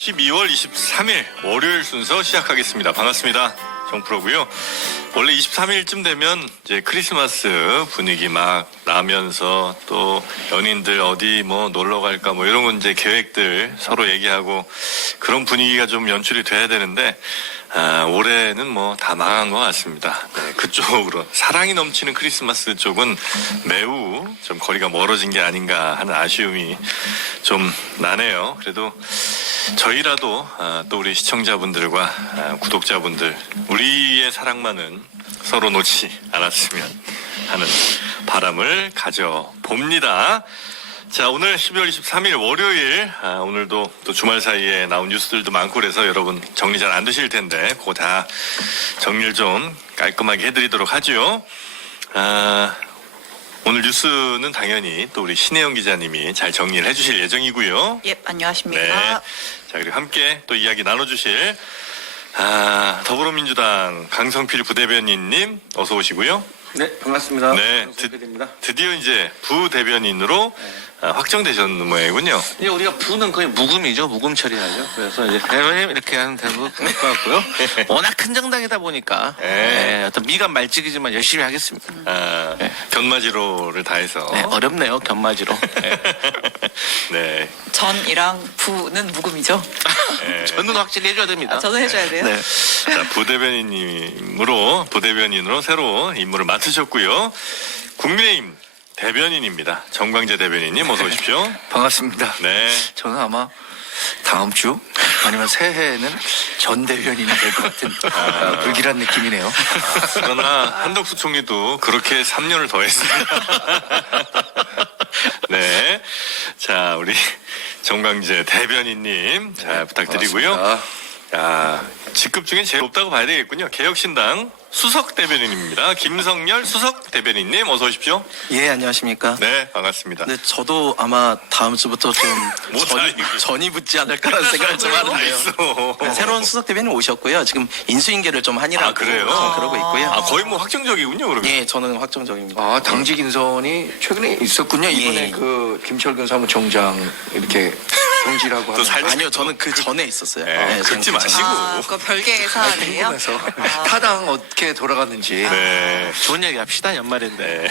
12월 23일 월요일 순서 시작하겠습니다. 반갑습니다. 정프로고요. 원래 23일쯤 되면 이제 크리스마스 분위기 막 나면서 또 연인들 어디 뭐 놀러 갈까 뭐 이런 건 이제 계획들 서로 얘기하고 그런 분위기가 좀 연출이 돼야 되는데 올해는 뭐 다 망한 것 같습니다. 네, 그쪽으로 사랑이 넘치는 크리스마스 쪽은 매우 좀 거리가 멀어진 게 아닌가 하는 아쉬움이 좀 나네요. 그래도 저희라도 또 우리 시청자분들과 구독자분들 우리의 사랑만은 서로 놓지 않았으면 하는 바람을 가져봅니다. 자, 오늘 12월 23일 월요일, 오늘도 또 주말 사이에 나온 뉴스들도 많고 그래서 여러분 정리 잘 안 되실 텐데 그거 다 정리를 좀 깔끔하게 해드리도록 하죠. 오늘 뉴스는 당연히 또 우리 신혜영 기자님이 잘 정리를 해주실 예정이고요. 예, 안녕하십니까. 네. 자, 그리고 함께 또 이야기 나눠주실 더불어민주당 강성필 부대변인님 어서 오시고요. 네, 반갑습니다. 네, 드디어 이제 부대변인으로 확정되셨는 모양이군요. 이제 우리가 부는 거의 묵음이죠. 묵음 처리하죠. 그래서 이제 대변인 이렇게 하는 되고 것 같고요. 워낙 큰 정당이다 보니까 어떤 미간 말찍이지만 열심히 하겠습니다. 견마지로를 다해서. 네, 어렵네요. 견마지로. 네. 전이랑 부는 묵음이죠. 네. 저는 확실히 해줘야 됩니다. 저는 해줘야 돼요. 네. 자, 부대변인으로 새로 임무를 맡으셨고요. 국민의힘 대변인입니다. 정광재 대변인님 어서 오십시오. 반갑습니다. 네. 저는 아마 다음 주 아니면 새해에는 전 대변인이 될 것 같은 불길한 느낌이네요. 그러나 한덕수 총리도 그렇게 3년을 더 했습니다. 네. 자, 우리 정광재 대변인님 잘 부탁드리고요. 반갑습니다. 직급 중에 제일 높다고 봐야 되겠군요. 개혁신당 수석 대변인입니다. 김성열 수석 대변인님 어서 오십시오. 예, 안녕하십니까. 네, 반갑습니다. 네, 저도 아마 다음 주부터 좀 전이 붙지 않을까라는 생각을 좀 하는데요. 있어. 네, 새로운 수석 대변인 오셨고요. 지금 인수인계를 좀 하니라고 그래요? 그러고 있고요. 거의 뭐 확정적이군요, 그러면. 예, 저는 확정적입니다. 아, 당직 인선이 최근에 있었군요. 이번에 예. 그 김철근 사무총장 이렇게 경질하고 또 하는. 살짝 아니요, 저는 그 전에 있었어요. 네, 저는 긁지 그 마시고. 그거 별개의 사안이에요. 궁금해서 타당 어떻게 돌아갔는지. 네. 좋은 얘기 합시다. 연말인데. 네.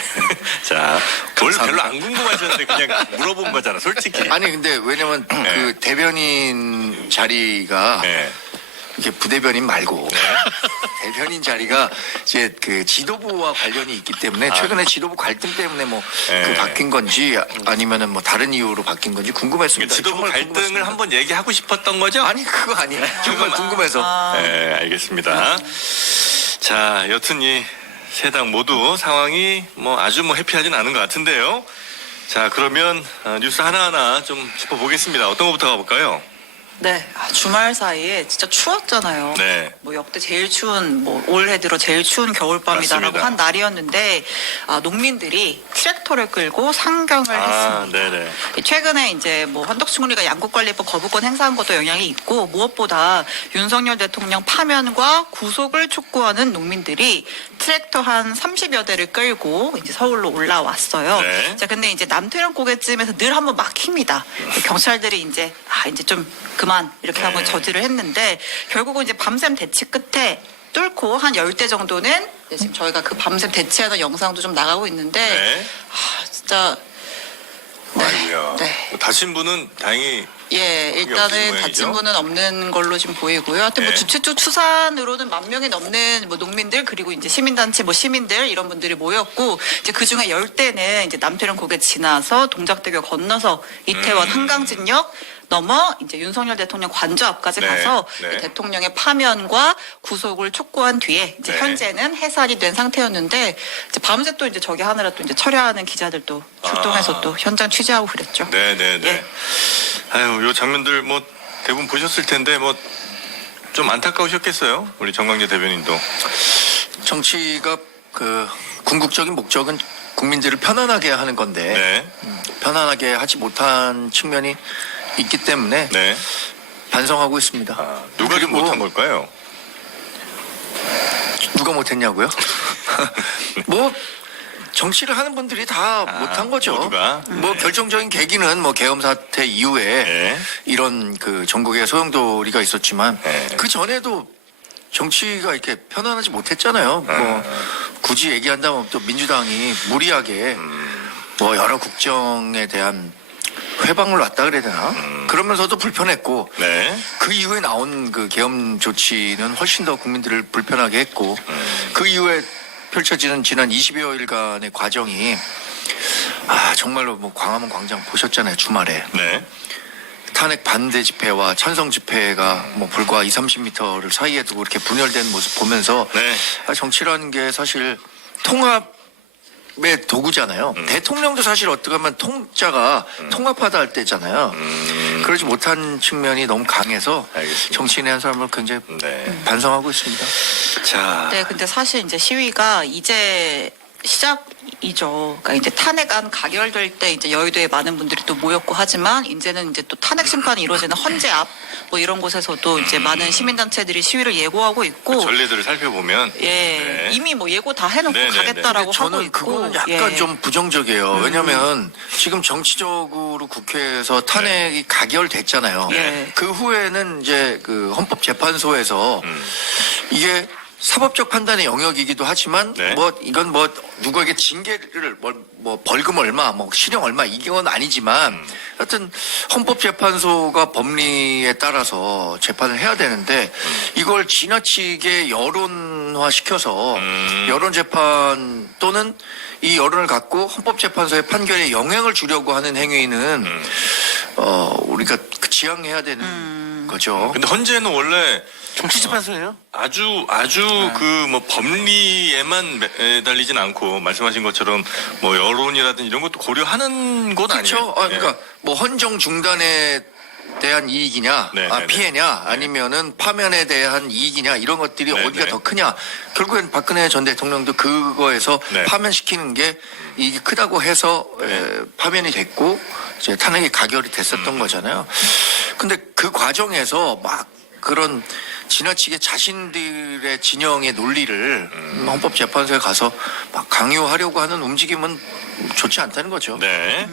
자, 원래 별로 안 궁금하셨는데 그냥 물어본 거잖아, 솔직히. 아니 근데 왜냐면 그 대변인 자리가 네. 이렇게 부대변인 말고 대변인 자리가 이제 그 지도부와 관련이 있기 때문에 최근에 지도부 갈등 때문에 뭐 네. 그 바뀐 건지 아니면은 뭐 다른 이유로 바뀐 건지 궁금했습니다. 지도부 정말 갈등을 궁금했습니다. 한번 얘기하고 싶었던 거죠? 아니 그거 아니에요. 정말 궁금해서. 네, 알겠습니다. 자, 여튼 이 세 당 모두 상황이 뭐 아주 뭐 해피하진 않은 것 같은데요. 자, 그러면 뉴스 하나하나 좀 짚어보겠습니다. 어떤 것부터 가볼까요? 네, 주말 사이에 진짜 추웠잖아요. 네. 뭐 역대 제일 추운, 뭐 올해 들어 제일 추운 겨울밤이다라고 맞습니다. 한 날이었는데 농민들이 트랙터를 끌고 상경을 했습니다. 네네. 최근에 이제 뭐 한덕수 총리가 양국관리법 거부권 행사한 것도 영향이 있고 무엇보다 윤석열 대통령 파면과 구속을 촉구하는 농민들이 트랙터 한 30여 대를 끌고 이제 서울로 올라왔어요. 네. 자, 근데 이제 남태령 고갯쯤에서 늘 한번 막힙니다. 경찰들이 이제 이제 좀 그만 이렇게 하고 네. 저지를 했는데 결국은 이제 밤샘 대치 끝에 뚫고 한 10대 정도는 지금 저희가 그 밤샘 대치하는 영상도 좀 나가고 있는데 네. 진짜 아이고야. 네. 다친 분은 다행히 예, 없는 일단은 모양이죠? 다친 분은 없는 걸로 지금 보이고요. 하여튼 뭐 네. 주최 쪽 추산으로는 10,000명이 넘는 뭐 농민들 그리고 이제 시민단체 뭐 시민들 이런 분들이 모였고 이제 그 중에 10대는 이제 남태령 고개 지나서 동작대교 건너서 이태원 한강진역 넘어 이제 윤석열 대통령 관저 앞까지 네, 가서 네. 대통령의 파면과 구속을 촉구한 뒤에 이제 네. 현재는 해산이 된 상태였는데 이제 밤새 또 이제 저기 하느라 또 이제 철야하는 기자들도 출동해서 또 현장 취재하고 그랬죠. 네네네. 예. 아유, 요 장면들 뭐 대부분 보셨을 텐데 뭐 좀 안타까우셨겠어요. 우리 정광재 대변인도. 정치가 그 궁극적인 목적은 국민들을 편안하게 하는 건데 네. 편안하게 하지 못한 측면이 있기 때문에 네. 반성하고 있습니다. 누가 좀 그리고 못한 걸까요? 누가 못했냐고요? 뭐 정치를 하는 분들이 다 못한 거죠. 모두가. 뭐 네. 결정적인 계기는 뭐 계엄 사태 이후에 네. 이런 그 전국에 소용돌이가 있었지만 네. 그 전에도 정치가 이렇게 편안하지 못했잖아요. 뭐 굳이 얘기한다면 또 민주당이 무리하게 뭐 여러 국정에 대한 회방을 놨다 그래야 되나? 그러면서도 불편했고 네. 그 이후에 나온 그 계엄 조치는 훨씬 더 국민들을 불편하게 했고 그 이후에 펼쳐지는 지난 20여일간의 과정이 정말로 뭐 광화문 광장 보셨잖아요. 주말에 네. 탄핵 반대 집회와 찬성 집회가 뭐 불과 20-30m를 사이에 두고 이렇게 분열된 모습 보면서 네. 정치라는 게 사실 통합의 도구잖아요. 대통령도 사실 어떻게 보면 통자가 통합하다 할 때잖아요. 그러지 못한 측면이 너무 강해서 알겠습니다. 정치인의 한 사람을 굉장히 네. 반성하고 있습니다. 자. 네, 근데 사실 이제 시위가 이제 시작이죠. 그러니까 이제 탄핵안 가결될 때 이제 여의도에 많은 분들이 또 모였고 하지만 이제는 이제 또 탄핵 심판이 이루어지는 헌재 앞 뭐 이런 곳에서도 이제 많은 시민단체들이 시위를 예고하고 있고 전례들을 살펴보면 예, 네. 이미 뭐 예고 다 해놓고 네, 네, 가겠다라고 하고 저는 있고 그거는 약간 예. 좀 부정적이에요. 왜냐하면 지금 정치적으로 국회에서 탄핵이 가결됐잖아요. 네. 그 후에는 이제 그 헌법재판소에서 이게 사법적 판단의 영역이기도 하지만 네. 뭐 이건 뭐 누구에게 징계를 뭐 벌금 얼마 뭐 실형 얼마 이건 아니지만 하여튼 헌법재판소가 법리에 따라서 재판을 해야 되는데 이걸 지나치게 여론화시켜서 여론 재판 또는 이 여론을 갖고 헌법재판소의 판결에 영향을 주려고 하는 행위는 우리가 지양해야 되는 거죠. 근데 헌재는 원래 정치재판소예요. 아주 그 뭐 법리에만 매달리진 않고 말씀하신 것처럼 뭐 여론이라든지 이런 것도 고려하는 곳 그렇죠. 아니에요? 그러니까 뭐 헌정 중단에 대한 이익이냐, 네, 네, 네. 피해냐, 아니면은 파면에 대한 이익이냐 이런 것들이 네, 어디가 네. 더 크냐. 결국엔 박근혜 전 대통령도 그거에서 네. 파면시키는 게 이익이 크다고 해서 파면이 됐고 이제 탄핵이 가결이 됐었던 거잖아요. 근데 그 과정에서 막 그런 지나치게 자신들의 진영의 논리를 헌법재판소에 가서 막 강요하려고 하는 움직임은 좋지 않다는 거죠. 네.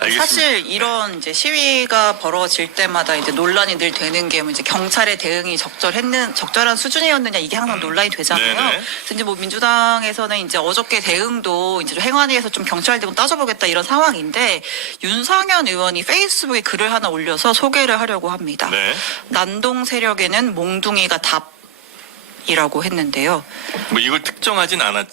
알겠습니다. 사실 이런 이제 시위가 벌어질 때마다 이제 논란이 늘 되는 게 뭐 이제 경찰의 대응이 적절한 수준이었느냐 이게 항상 논란이 되잖아요. 네네. 그래서 이제 뭐 민주당에서는 이제 어저께 대응도 이제 행안위에서 좀 경찰 대응 따져보겠다 이런 상황인데 윤상현 의원이 페이스북에 글을 하나 올려서 소개를 하려고 합니다. 네. 난동 세력에는 몽둥이가 답이라고 했는데요. 뭐 이걸 특정하진 않았.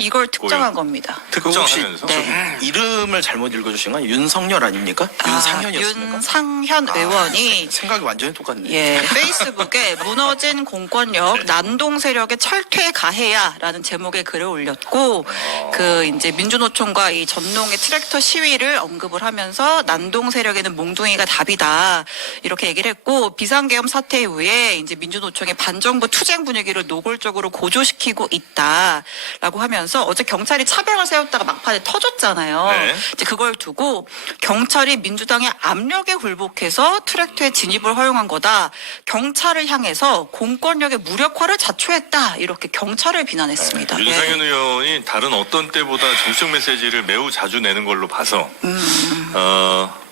이걸 특정한 겁니다. 특정하면서. 네. 이름을 잘못 읽어주신 건 윤석열 아닙니까? 윤상현이었습니까? 윤상현 의원이 생각이 완전히 똑같네. 예, 페이스북에 무너진 공권력 난동 세력의 철퇴 가해야라는 제목의 글을 올렸고 그 이제 민주노총과 이 전농의 트랙터 시위를 언급을 하면서 난동 세력에는 몽둥이가 답이다 이렇게 얘기를 했고 비상계엄 사태 이후에 이제 민주노총의 반정부 투쟁 분위기를 노골적으로 고조시키고 있다라고 하면서 어제 경찰이 차벽을 세웠다가 막판에 터졌잖아요. 네. 이제 그걸 두고 경찰이 민주당의 압력에 굴복해서 트랙터에 진입을 허용한 거다. 경찰을 향해서 공권력의 무력화를 자초했다. 이렇게 경찰을 비난했습니다. 윤상현 예. 의원이 다른 어떤 때보다 정치적 메시지를 매우 자주 내는 걸로 봐서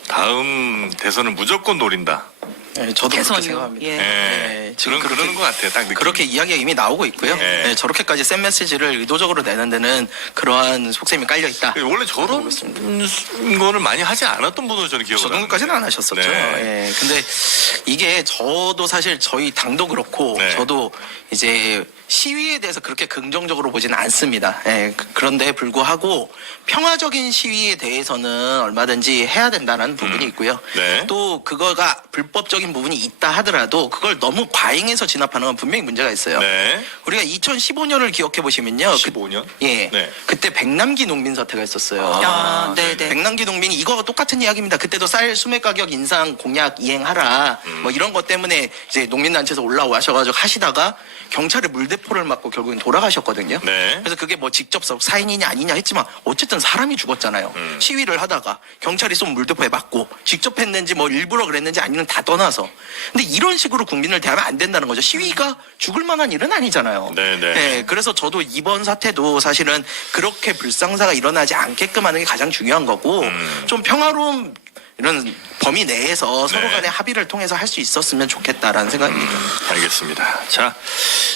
다음 대선을 무조건 노린다. 네, 저도 그렇게 개선이요. 생각합니다. 예. 네, 지금 그러는 것 같아요. 딱 느낌. 그렇게 이야기가 이미 나오고 있고요. 네. 네, 저렇게까지 센 메시지를 의도적으로 내는 데는 그러한 속셈이 깔려 있다. 원래 저런 거를 많이 하지 않았던 분으로 저는 기억을 저 정도까지는 안 하셨었죠. 네. 예. 근데 이게 저도 사실 저희 당도 그렇고 네. 저도 이제 시위에 대해서 그렇게 긍정적으로 보지는 않습니다. 예. 그런데 불구하고 평화적인 시위에 대해서는 얼마든지 해야 된다는 부분이 있고요. 네. 또 그거가 불법적인 부분이 있다 하더라도 그걸 너무 과잉해서 진압하는 건 분명히 문제가 있어요. 네. 우리가 2015년을 기억해 보시면요. 15년? 예. 네. 그때 백남기 농민 사태가 있었어요. 아, 네네. 백남기 농민이 이거와 똑같은 이야기입니다. 그때도 쌀 수매 가격 인상 공약 이행하라 뭐 이런 것 때문에 이제 농민단체에서 올라와셔가지고 하시다가 경찰에 물대포를 맞고 결국엔 돌아가셨거든요. 네. 그래서 그게 뭐 직접 사인이냐 아니냐 했지만 어쨌든 사람이 죽었잖아요. 시위를 하다가 경찰이 쏜 물대포에 맞고 직접 했는지 뭐 일부러 그랬는지 아니면 다 떠나서 몰라서. 근데 이런 식으로 국민을 대하면 안 된다는 거죠. 시위가 죽을 만한 일은 아니잖아요. 네네. 그래서 저도 이번 사태도 사실은 그렇게 불상사가 일어나지 않게끔 하는 게 가장 중요한 거고 좀 평화로운 이런 범위 내에서 서로 네. 간의 합의를 통해서 할 수 있었으면 좋겠다라는 생각입니다. 알겠습니다. 자,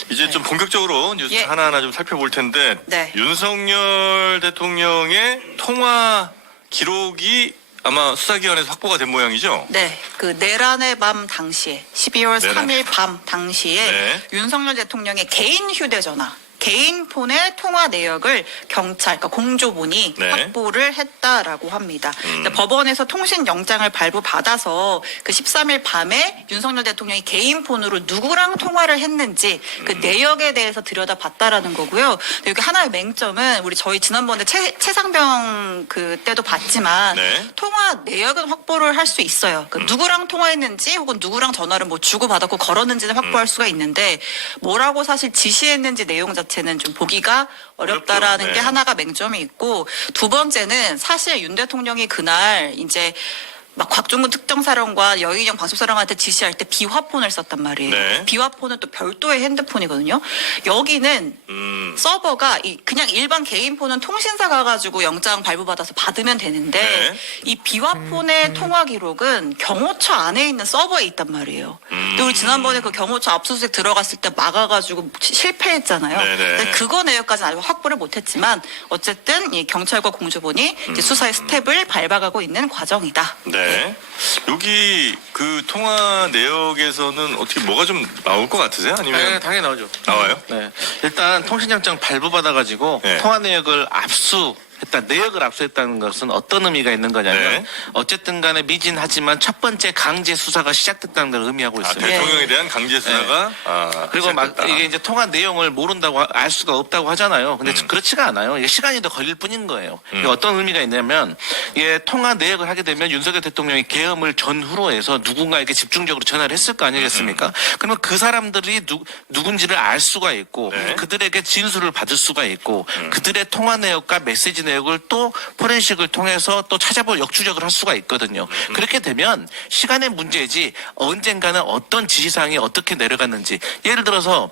이제 좀 본격적으로 뉴스 예. 하나하나 좀 살펴볼 텐데 네. 윤석열 대통령의 통화 기록이 아마 수사기관에서 확보가 된 모양이죠? 네, 그 내란의 밤 당시에 12월 내란의 3일 밤 당시에 네. 윤석열 대통령의 개인 휴대전화, 개인 폰의 통화 내역을 경찰, 그러니까 공조본이 네. 확보를 했다라고 합니다. 근데 법원에서 통신 영장을 발부받아서 그 13일 밤에 윤석열 대통령이 개인 폰으로 누구랑 통화를 했는지 그 내역에 대해서 들여다봤다라는 거고요. 근데 여기 하나의 맹점은 우리 저희 지난번에 최상병 그때도 봤지만 네. 통화 내역은 확보를 할 수 있어요. 그 누구랑 통화했는지 혹은 누구랑 전화를 뭐 주고받았고 걸었는지는 확보할 수가 있는데 뭐라고 사실 지시했는지 내용 자체는 좀 보기가 어렵다라는 어렵죠. 네. 게 하나가 맹점이 있고 두 번째는 사실 윤 대통령이 그날 이제 막 곽종근 특정사령관 여인영 방첩사령관한테 지시할 때 비화폰을 썼단 말이에요. 네. 비화폰은 또 별도의 핸드폰이거든요. 여기는 서버가 그냥 일반 개인 폰은 통신사 가가지고 영장 발부받아서 받으면 되는데 네. 이 비화폰의 통화 기록은 경호처 안에 있는 서버에 있단 말이에요. 근데 우리 지난번에 그 경호처 압수수색 들어갔을 때 막아가지고 실패했잖아요. 네네. 근데 그거 내역까지는 아직 확보를 못했지만 어쨌든 이 경찰과 공조본이 이제 수사의 스텝을 밟아가고 있는 과정이다. 네. 여기 그 통화 내역에서는 어떻게 뭐가 좀 나올 것 같으세요? 아니면 네, 당연히 나오죠. 나와요? 네. 일단 통신영장 발부받아가지고 네. 통화 내역을 내역을 압수했다는 것은 어떤 의미가 있는 거냐면 네. 어쨌든 간에 미진하지만 첫 번째 강제 수사가 시작됐다는 걸 의미하고 아, 있습니다. 대통령에 대한 강제 수사가 그리고 막 시작됐다. 이게 이제 통화 내용을 모른다고 알 수가 없다고 하잖아요. 근데 그렇지가 않아요. 이게 시간이 더 걸릴 뿐인 거예요. 이게 어떤 의미가 있냐면 이게 통화 내역을 하게 되면 윤석열 대통령이 계엄을 전후로 해서 누군가에게 집중적으로 전화를 했을 거 아니겠습니까? 그러면 그 사람들이 누군지를 알 수가 있고 네. 그들에게 진술을 받을 수가 있고 그들의 통화 내역과 메시지 내역을 또 포렌식을 통해서 또 찾아볼 역추적을 할 수가 있거든요. 그렇게 되면 시간의 문제이지 언젠가는 어떤 지시사항이 어떻게 내려갔는지 예를 들어서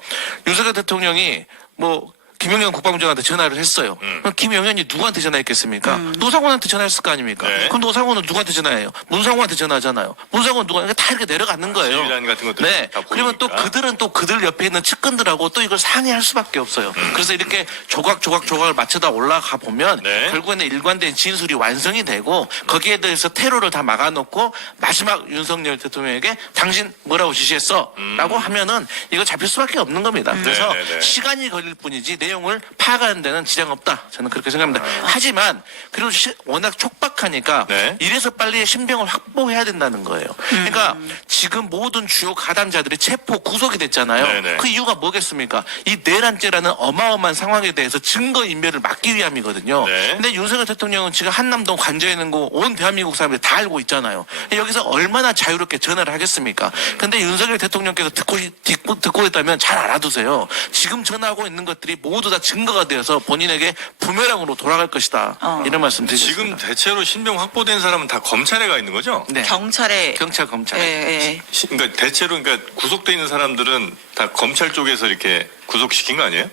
윤석열 대통령이 뭐 김영현 국방부장한테 전화를 했어요. 그럼 김영현이 누구한테 전화했겠습니까? 노상원한테 전화했을 거 아닙니까? 네. 그럼 노상원은 누구한테 전화해요? 문상호한테 전화하잖아요. 문상호는 누가 다 이렇게 내려가는 거예요. 지휘란 같은 것들 네. 다 그러면 또 보이니까. 그들은 또 그들 옆에 있는 측근들하고 또 이걸 상의할 수밖에 없어요. 그래서 이렇게 조각을 맞춰다 올라가 보면 네. 결국에는 일관된 진술이 완성이 되고 거기에 대해서 테러를 다 막아놓고 마지막 윤석열 대통령에게 당신 뭐라고 지시했어? 라고 하면은 이거 잡힐 수밖에 없는 겁니다. 그래서 네, 네, 네. 시간이 걸릴 뿐이지 내용을 파악하는 데는 지장 없다. 저는 그렇게 생각합니다. 하지만 그리고 워낙 촉박하니까 네. 이래서 빨리 신병을 확보해야 된다는 거예요. 그러니까 지금 모든 주요 가담자들이 체포 구속이 됐잖아요. 네네. 그 이유가 뭐겠습니까? 이 내란죄라는 어마어마한 상황에 대해서 증거 인멸을 막기 위함이거든요. 네. 근데 윤석열 대통령은 지금 한남동 관저에 있는 거 온 대한민국 사람들이 다 알고 있잖아요. 여기서 얼마나 자유롭게 전화를 하겠습니까? 근데 윤석열 대통령께서 듣고 있다면 잘 알아두세요. 지금 전화하고 있는 것들이 모두 다 증거가 되어서 본인에게 부메랑으로 돌아갈 것이다. 이런 말씀 드리겠습니다. 지금 대체로 신병 확보된 사람은 다 검찰에 가 있는 거죠? 네. 경찰에 경찰 검찰. 예, 예. 그러니까 대체로 그러니까 구속돼 있는 사람들은 다 검찰 쪽에서 이렇게 구속시킨 거 아니에요?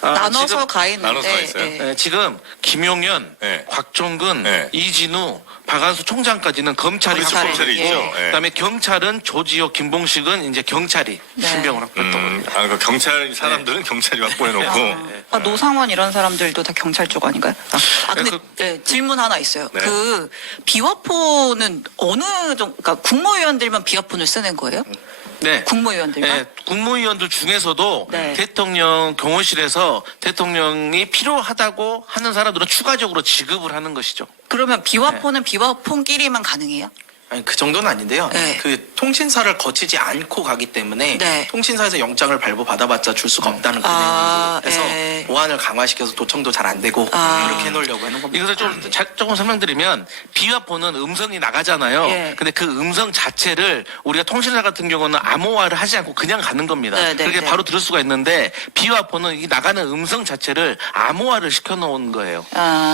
나눠서 지금 가 있는데 나눠서 가 있어요? 예. 네, 지금 김용현, 네. 곽종근, 네. 이진우, 박한수 총장까지는 검찰이 검찰이 확보를 있죠. 했고 예. 그다음에 경찰은 조지호, 김봉식은 이제 경찰이 네. 신병을 확보했던 겁니다. 그러니까 경찰 사람들은 경찰이 확보해놓고 아, 노상원 이런 사람들도 다 경찰 쪽 아닌가요? 근데 예, 질문 하나 있어요. 네. 그 비화폰은 어느 정도, 그러니까 국무위원들만 비화폰을 쓰는 거예요? 네. 국무위원들만? 네, 국무위원들 중에서도 네. 대통령 경호실에서 대통령이 필요하다고 하는 사람들은 추가적으로 지급을 하는 것이죠. 그러면 비화폰은 비화폰끼리만 가능해요? 아니 그 정도는 아닌데요. 네. 그 통신사를 거치지 않고 가기 때문에 네. 통신사에서 영장을 발부받아봤자 줄 수가 없다는 아, 그래서 예. 보안을 강화시켜서 도청도 잘 안 되고 그렇게 해놓으려고 하는 겁니다. 이것을 조금 설명드리면 비와폰은 음성이 나가잖아요. 예. 근데 그 음성 자체를 우리가 통신사 같은 경우는 암호화를 하지 않고 그냥 가는 겁니다. 네, 네, 그렇게 네. 바로 들을 수가 있는데 비와폰은 이 나가는 음성 자체를 암호화를 시켜놓은 거예요.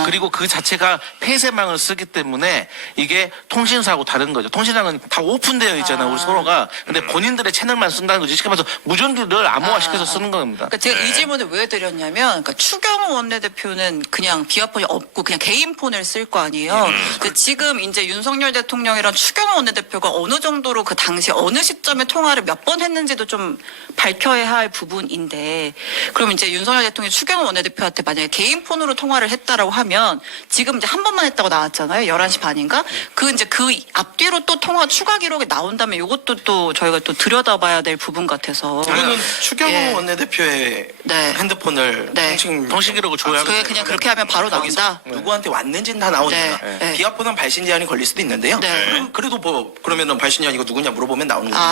그리고 그 자체가 폐쇄망을 쓰기 때문에 이게 통신사하고 다른 거죠. 통신사는 다 오픈되어 있잖아요. 우리 서로가. 근데 본인들의 채널만 쓴다는 거지. 쉽게 말해서 무전기를 암호화시켜서 쓰는 겁니다. 그러니까 제가 네. 이 질문을 왜 드렸냐면, 그러니까 추경호 원내대표는 그냥 비화폰이 없고 그냥 개인 폰을 쓸 거 아니에요. 근데 지금 이제 윤석열 대통령이랑 추경호 원내대표가 어느 정도로 그 당시 어느 시점에 통화를 몇 번 했는지도 좀 밝혀야 할 부분인데, 그럼 이제 윤석열 대통령이 추경호 원내대표한테 만약에 개인 폰으로 통화를 했다라고 하면 지금 이제 한 번만 했다고 나왔잖아요. 11시 반인가? 그 이제 그 앞뒤로 또 통화 추가 기록이 나온다면 이것도 또 저희가 또 들여다봐야 될 부분 같아서. 저는 추경호 예. 원내대표의 네. 핸드폰을 네. 통신 기록을 조회하면 그게 그냥 그렇게 하면 바로 나온다. 누구한테 왔는지는 다 나오니까. 네. 네. 비화폰은 발신 제한이 걸릴 수도 있는데요. 네. 그래도 뭐 그러면은 발신 제한 이거 누구냐 물어보면 나오는 거고.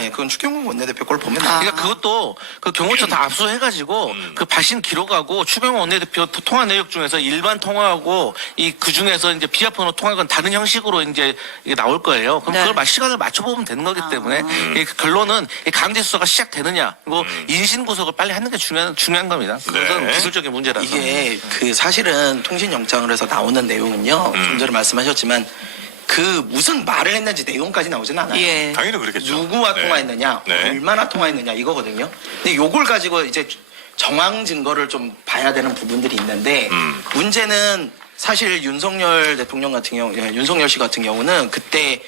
네, 그건 추경호 원내대표 걸 보면 나와요. 그러니까 그것도 그 경호처 다 압수해가지고 그 발신 기록하고 추경호 원내대표 통화 내역 중에서 일반 통화하고 이 그 중에서 이제 비화폰으로 통화건 다른 형식으로 이제 이게 나올 거예요. 그럼 네. 그걸 시간을 맞춰보면 되는 거기 때문에 이 결론은 이 강제 수사가 시작되느냐 그리고 인신 구속을 빨리 하는 게 중요한 겁니다. 그것은 네. 기술적인 문제라서. 이게 그 사실은 통신영장을 해서 나오는 내용은요. 좀 전에 말씀하셨지만 그 무슨 말을 했는지 내용까지 나오진 않아요. 예. 당연히 그렇겠죠. 누구와 네. 통화했느냐, 네. 얼마나 통화했느냐 이거거든요. 근데 요걸 가지고 이제 정황 증거를 좀 봐야 되는 부분들이 있는데 문제는 사실 윤석열 대통령 같은 경우, 윤석열 씨 같은 경우는 그때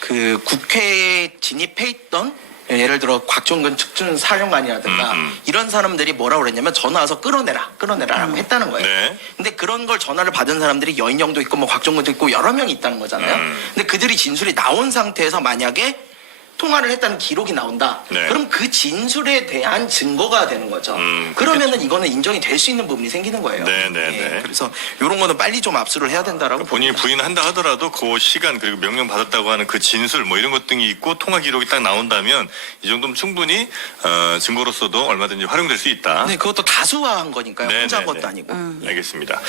그 국회에 진입해 있던 예를 들어 곽종근 특준 사령관이라든가 이런 사람들이 뭐라고 그랬냐면 전화 와서 끌어내라라고 했다는 거예요. 네. 근데 그런 걸 전화를 받은 사람들이 여인영도 있고 뭐 곽종근도 있고 여러 명이 있다는 거잖아요. 근데 그들이 진술이 나온 상태에서 만약에 통화를 했다는 기록이 나온다. 네. 그럼 그 진술에 대한 증거가 되는 거죠. 그러면은 이거는 인정이 될 수 있는 부분이 생기는 거예요. 네, 네, 네. 그래서 이런 거는 빨리 좀 압수를 해야 된다라고. 본인이 부인한다 하더라도 그 시간 그리고 명령 받았다고 하는 그 진술 뭐 이런 것 등이 있고 통화 기록이 딱 나온다면 이 정도면 충분히 증거로서도 얼마든지 활용될 수 있다. 네, 그것도 다수화한 거니까요. 네, 혼자 네, 한 것도 네. 아니고. 알겠습니다.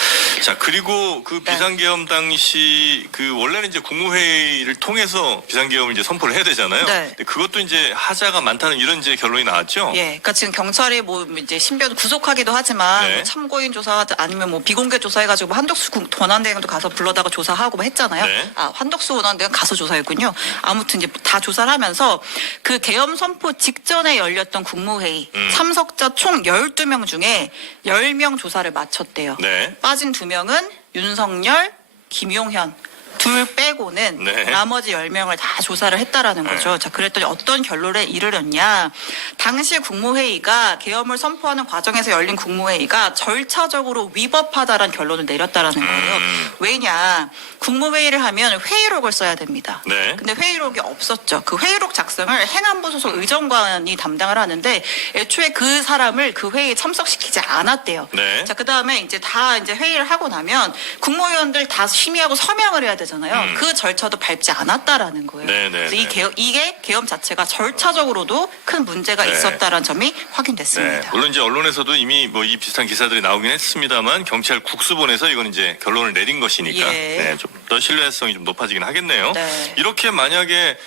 자, 그리고 그 비상계엄 당시 그 원래는 이제 국무회의를 통해서 비상계엄을 이제 선포를 해야 되잖아요. 네. 근데 그것도 이제 하자가 많다는 이런 이제 결론이 나왔죠. 예, 그러니까 지금 경찰이 뭐 이제 신변 구속하기도 하지만 네. 뭐 참고인 조사 아니면 뭐 비공개 조사해가지고 뭐 한덕수 권한대행도 가서 불러다가 조사하고 뭐 했잖아요. 네. 아, 한덕수 권한대행 가서 조사했군요. 아무튼 이제 다 조사를 하면서 그 계엄 선포 직전에 열렸던 국무회의 참석자 총 12명 중에 10명 조사를 마쳤대요. 네. 빠진 2명은 윤석열, 김용현. 둘 빼고는 네. 나머지 10명을 다 조사를 했다라는 거죠. 자, 그랬더니 어떤 결론에 이르렀냐. 당시 국무회의가 계엄을 선포하는 과정에서 열린 국무회의가 절차적으로 위법하다라는 결론을 내렸다라는 거예요. 왜냐. 국무회의를 하면 회의록을 써야 됩니다. 네. 근데 회의록이 없었죠. 그 회의록 작성을 행안부 소속 의정관이 담당을 하는데 애초에 그 사람을 그 회의에 참석시키지 않았대요. 네. 자, 그다음에 이제 다 이제 회의를 하고 나면 국무위원들 다 심의하고 서명을 해야 되잖아요. 그 절차도 밟지 않았다라는 거예요. 네, 네, 그래서 네. 이게 계엄 자체가 절차적으로도 큰 문제가 네. 있었다라는 점이 확인됐습니다. 네, 물론 이제 언론에서도 이미 뭐 이 비슷한 기사들이 나오긴 했습니다만 경찰 국수본에서 이건 이제 결론을 내린 것이니까 예. 네, 좀 더 신뢰성이 좀 높아지긴 하겠네요. 네. 이렇게 만약에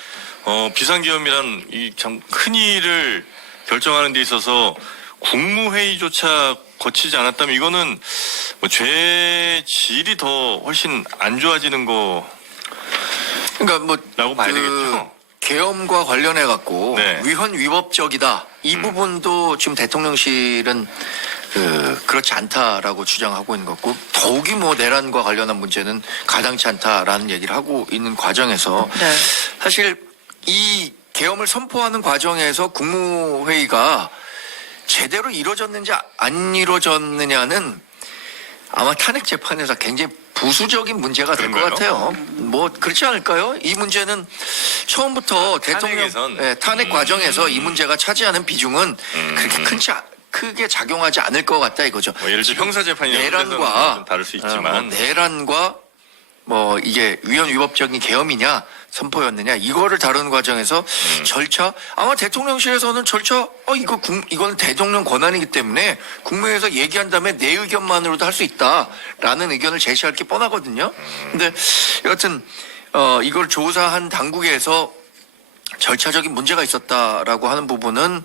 비상계엄이란 이 참 큰 일을 결정하는 데 있어서 국무회의조차 거치지 않았다면 이거는 뭐 죄 질이 더 훨씬 안 좋아지는 거. 그러니까 뭐 라고 봐야 되겠죠? 계엄과 관련해 갖고 네. 위헌 위법적이다 이 부분도 지금 대통령실은 그렇지 않다라고 주장하고 있는 것 같고 더욱이 뭐 내란과 관련한 문제는 가당치 않다라는 얘기를 하고 있는 과정에서 네. 사실 이 계엄을 선포하는 과정에서 국무회의가 제대로 이루어졌는지 안 이루어졌느냐는 아마 탄핵 재판에서 굉장히 부수적인 문제가 될 것 그런가요? 같아요. 뭐 그렇지 않을까요? 이 문제는 처음부터 대통령 탄핵에선? 탄핵 과정에서 이 문제가 차지하는 비중은 그렇게 크게 작용하지 않을 것 같다 이거죠. 뭐 예를 들어 형사재판이나 내란과 좀 다를 수 있지만 내란과 뭐 이게 위헌 위법적인 계엄이냐 선포였느냐 이거를 다루는 과정에서 절차 아마 대통령실에서는 절차 이거는 대통령 권한이기 때문에 국무회의에서 얘기한 다음에 내 의견만으로도 할 수 있다라는 의견을 제시할 게 뻔하거든요. 근데 여하튼 이걸 조사한 당국에서 절차적인 문제가 있었다라고 하는 부분은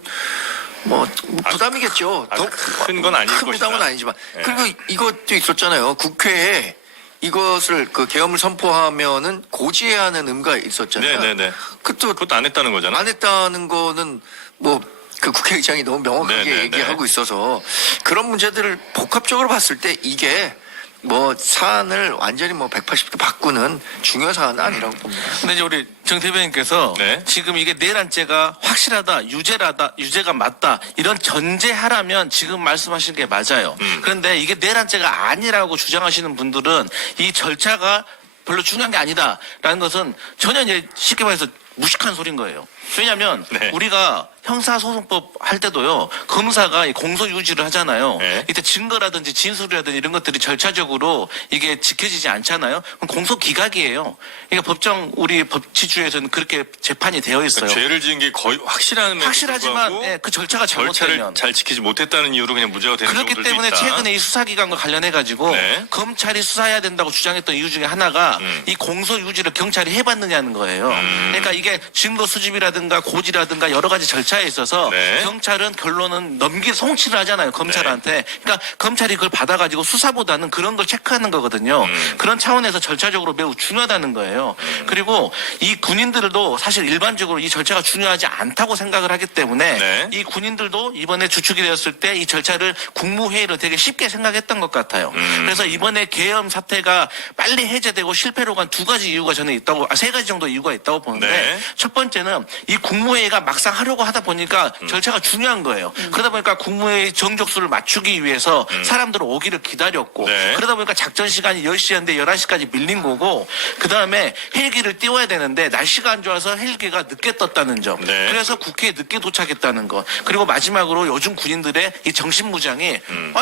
뭐 부담이겠죠. 아주 큰 건 아닐 큰 부담은 것이다. 아니지만 네. 그리고 이것도 있었잖아요. 국회에 이것을 그 계엄을 선포하면은 고지해야 하는 의무가 있었잖아요. 네네네. 그것도 안 했다는 거잖아. 안 했다는 거는 뭐 그 국회의장이 너무 명확하게 네네네. 얘기하고 있어서 그런 문제들을 복합적으로 봤을 때 이게 뭐 사안을 완전히 뭐 180도 바꾸는 중요한 사안은 아니라고 봅니다. 근데 이제 우리 정 대변인께서 네. 지금 이게 내란죄가 확실하다, 유죄가 맞다 이런 전제하라면 지금 말씀하신 게 맞아요. 그런데 이게 내란죄가 아니라고 주장하시는 분들은 이 절차가 별로 중요한 게 아니다라는 것은 전혀 이제 쉽게 말해서 무식한 소리인 거예요. 왜냐하면 네. 우리가 형사소송법 할 때도요 검사가 이 공소 유지를 하잖아요. 네. 이때 증거라든지 진술이라든지 이런 것들이 절차적으로 이게 지켜지지 않잖아요. 그럼 공소 기각이에요. 그러니까 우리 법치주의에서는 그렇게 재판이 되어 있어요. 죄를 지은 게 거의 확실하지만 예, 그 절차가 절차를 잘못되면 잘 지키지 못했다는 이유로 그냥 무죄가 되는 그렇기 경우들도 때문에 있다. 최근에 이 수사기관과 관련해 가지고 네. 검찰이 수사해야 된다고 주장했던 이유 중에 하나가 이 공소 유지를 경찰이 해봤느냐는 거예요. 그러니까 이게 증거 수집이라든가 고지라든가 여러 가지 절차에 있어서 네. 경찰은 결론은 송치를 하잖아요. 검찰한테. 그러니까 검찰이 그걸 받아가지고 수사보다는 그런 걸 체크하는 거거든요. 그런 차원에서 절차적으로 매우 중요하다는 거예요. 그리고 이 군인들도 사실 일반적으로 이 절차가 중요하지 않다고 생각을 하기 때문에 네. 이 군인들도 이번에 주축이 되었을 때 이 절차를 국무회의로 되게 쉽게 생각했던 것 같아요. 그래서 이번에 계엄 사태가 빨리 해제되고 실패로 간 두 가지 이유가 저는 있다고, 세 가지 정도 이유가 있다고 보는데 네. 첫 번째는 이 국무회의가 막상 하려고 하다 보니까 절차가 중요한 거예요. 그러다 보니까 국무회의 정족수를 맞추기 위해서 사람들은 오기를 기다렸고 네. 그러다 보니까 작전 시간이 10시였는데 11시까지 밀린 거고 그 다음에 헬기를 띄워야 되는데 날씨가 안 좋아서 헬기가 늦게 떴다는 점. 네. 그래서 국회에 늦게 도착했다는 것. 그리고 마지막으로 요즘 군인들의 이 정신무장이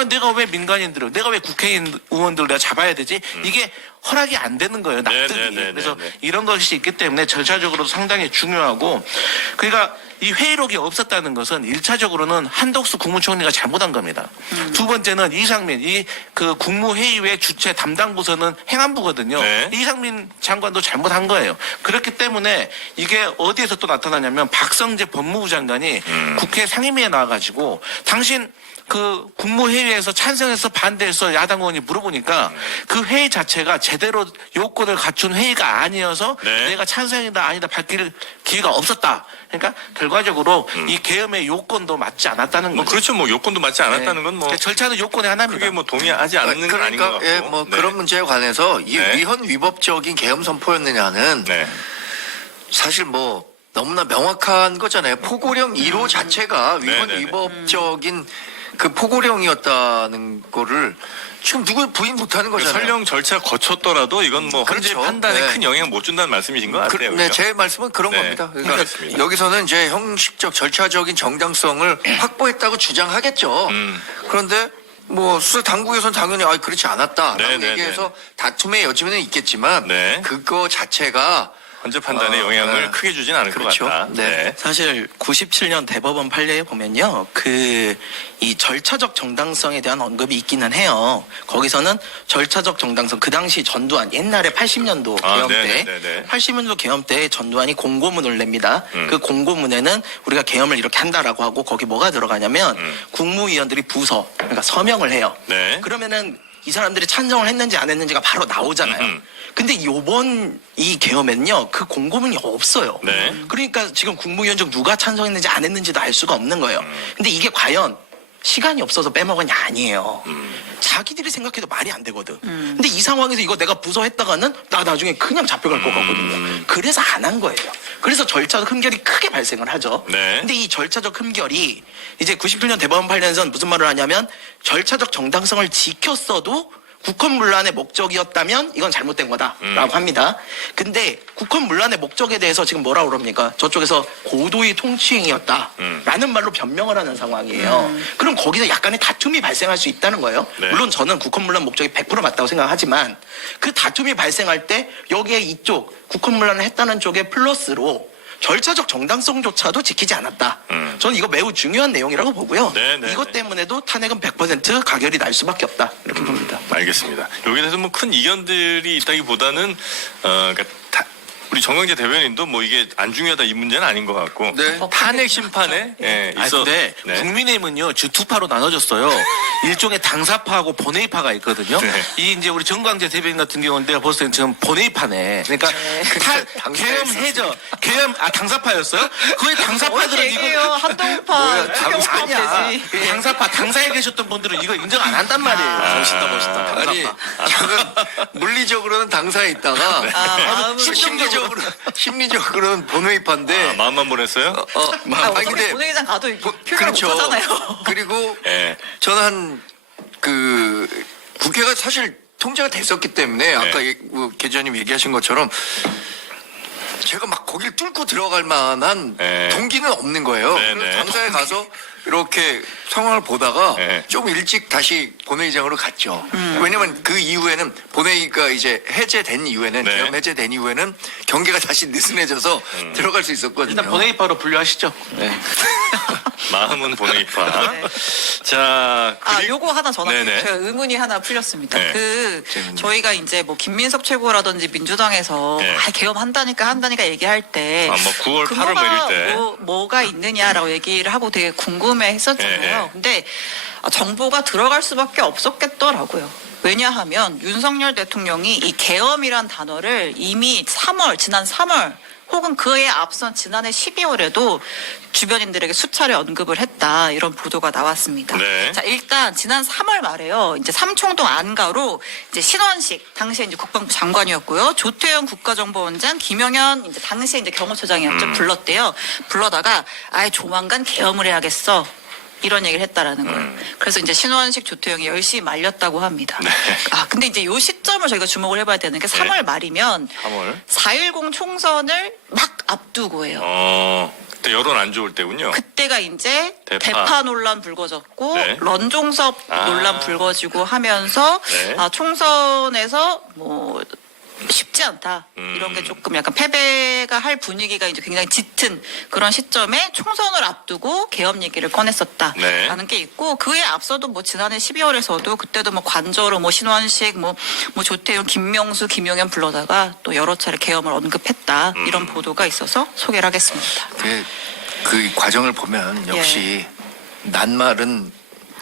내가 왜 민간인들을 내가 왜 국회의원 의원들을 내가 잡아야 되지? 이게 허락이 안 되는 거예요. 납득이. 네. 그래서 이런 것이 있기 때문에 절차적으로도 상당히 중요하고 그러니까 이 회의록이 없었다는 것은 1차적으로는 한덕수 국무총리가 잘못한 겁니다. 두 번째는 이상민 그 국무회의회 주최 담당 부서는 행안부거든요. 네. 이상민 장관도 잘못한 거예요. 그렇기 때문에 이게 어디에서 또 나타나냐면 박성재 법무부 장관이 국회 상임위에 나와가지고 당신 그 국무회의에서 찬성해서 반대해서 야당 의원이 물어보니까 그 회의 자체가 제대로 요건을 갖춘 회의가 아니어서 네. 내가 찬성이다 아니다 밝힐 기회가 없었다. 그러니까 결과적으로 이 계엄의 요건도 맞지 않았다는 뭐 거죠. 그렇죠. 뭐 요건도 맞지 않았다는 건 뭐 그러니까 절차는 요건의 하나입니다. 크게 뭐 동의하지 않는 건 아닌 것 같고. 예, 뭐 네. 그런 문제에 관해서 이 네. 위헌 위법적인 계엄 선포였느냐는 네. 사실 뭐 너무나 명확한 거잖아요. 포고령 1호 자체가 위헌 네네네. 위법적인 그 포고령이었다는 거를 지금 누구 부인 못하는 거잖아요. 설령 절차 거쳤더라도 이건 뭐 헌재 그렇죠. 판단에 네. 큰 영향 못 준다는 말씀이신 것 같아요. 네, 그죠? 제 말씀은 그런 네, 겁니다. 그러니까 알겠습니다. 여기서는 이제 형식적 절차적인 정당성을 확보했다고 주장하겠죠. 그런데 뭐 수사 당국에서는 당연히 그렇지 않았다라고 네, 네, 얘기해서 다툼의 여지는 있겠지만 네. 그거 자체가 헌재 판단에 영향을 네. 크게 주진 않을 그렇죠. 것 같다. 네. 사실 97년 대법원 판례에 보면요. 이 절차적 정당성에 대한 언급이 있기는 해요. 거기서는 절차적 정당성, 그 당시 전두환, 옛날에 80년도 계엄 때, 네네네네. 80년도 계엄 때 전두환이 공고문을 냅니다. 그 공고문에는 우리가 계엄을 이렇게 한다라고 하고 거기 뭐가 들어가냐면 국무위원들이 부서, 그러니까 서명을 해요. 네. 그러면은 이 사람들이 찬성을 했는지 안 했는지가 바로 나오잖아요. 근데 요번 이 계엄에는요, 그 공고문이 없어요. 네. 그러니까 지금 국무위원 중 누가 찬성했는지 안 했는지도 알 수가 없는 거예요. 근데 이게 과연 시간이 없어서 빼먹은 게 아니에요. 자기들이 생각해도 말이 안 되거든. 근데 이 상황에서 이거 내가 부서했다가는 나 나중에 그냥 잡혀갈 것 같거든요. 그래서 안 한 거예요. 그래서 절차적 흠결이 크게 발생을 하죠. 네. 근데 이 절차적 흠결이 이제 97년 대법원 판례에서는 무슨 말을 하냐면 절차적 정당성을 지켰어도 국헌문란의 목적이었다면 이건 잘못된 거다라고 합니다. 근데 국헌문란의 목적에 대해서 지금 뭐라 그럽니까? 저쪽에서 고도의 통치행위였다라는 말로 변명을 하는 상황이에요. 그럼 거기서 약간의 다툼이 발생할 수 있다는 거예요. 네. 물론 저는 국헌문란 목적이 100% 맞다고 생각하지만 그 다툼이 발생할 때 여기에 이쪽 국헌문란을 했다는 쪽에 플러스로 절차적 정당성조차도 지키지 않았다. 저는 이거 매우 중요한 내용이라고 보고요. 네, 네, 이것 네. 때문에도 탄핵은 100% 가결이 날 수밖에 없다. 이렇게 봅니다. 알겠습니다. 여기에 대해서 뭐 큰 이견들이 있다기보다는 그러니까 우리 정광재 대변인도 뭐 이게 안 중요하다 이 문제는 아닌 것 같고 네. 탄핵 심판에 있어. 근데 네. 국민의힘은요 지금 두 파로 나눠졌어요. 일종의 당사파하고 본회의파가 있거든요. 네. 이 이제 우리 정광재 대변인 같은 경우는 내가 봤을 때는 지금 본회의파네. 그러니까 계엄 당사파였어요? 거의 당사파들은 이거 얘기해요. 한동파 당사냐? 되지. 당사파 당사에 계셨던 분들은 이거 인정 안 한단 말이에요. 멋있다. 당사파. 아니, 저는 물리적으로는 당사에 있다가 마음은 심리적으로는 본회의파인데 마음만 보냈어요? 어차피 본회의장 가도 표결 그렇죠. 못하잖아요. 그리고 예. 저는 국회가 사실 통제가 됐었기 때문에 아까 계좌님 얘기하신 것처럼 제가 막 거길 뚫고 들어갈 만한 네. 동기는 없는 거예요. 네, 그래서 네. 당사에 가서 이렇게 상황을 보다가 네. 좀 일찍 다시 본회의장으로 갔죠. 왜냐면 그 이후에는 본회의가 이제 해제된 이후에는 네. 계엄 해제된 이후에는 경계가 다시 느슨해져서 들어갈 수 있었거든요. 일단 본회의파로 분류하시죠. 네. 마음은 본회의파. 자, 요거 하나 전화. 네네. 제가 의문이 하나 풀렸습니다. 네. 저희가 이제 뭐 김민석 최고라든지 민주당에서 네. 계엄한다니까 얘기할 때. 뭐 9월 8월 뭐 이럴 때. 뭐가 있느냐라고 얘기를 하고 되게 궁금해 했었잖아요. 네. 근데 정보가 들어갈 수밖에 없었겠더라고요. 왜냐하면 윤석열 대통령이 이 계엄이란 단어를 이미 지난 3월 혹은 그에 앞선 지난해 12월에도 주변인들에게 수차례 언급을 했다 이런 보도가 나왔습니다. 네. 자 일단 지난 3월 말에요. 이제 삼청동 안가로 이제 신원식 당시에 이제 국방부 장관이었고요. 조태영 국가정보원장, 김영현 이제 당시에 이제 경호처장이었죠. 불렀대요. 불러다가 아예 조만간 계엄을 해야겠어. 이런 얘기를 했다라는 거예요. 그래서 이제 신원식, 조태영이 열심히 말렸다고 합니다. 네. 근데 이제 요 시점을 저희가 주목을 해봐야 되는 게 3월 말이면 3월. 4.10 총선을 막 앞두고예요. 그때 여론 안 좋을 때군요. 그때가 이제 대파. 대파 논란 불거졌고 네. 런종섭 아. 논란 불거지고 하면서 네. 총선에서 뭐 쉽지 않다. 이런 게 조금 약간 패배가 할 분위기가 이제 굉장히 짙은 그런 시점에 총선을 앞두고 계엄 얘기를 꺼냈었다라는 네. 게 있고 그에 앞서도 뭐 지난해 12월에서도 그때도 뭐 관저로 뭐 신원식 뭐 조태용, 김명수, 김용현 불러다가 또 여러 차례 계엄을 언급했다. 이런 보도가 있어서 소개를 하겠습니다. 그 과정을 보면 역시 낱말은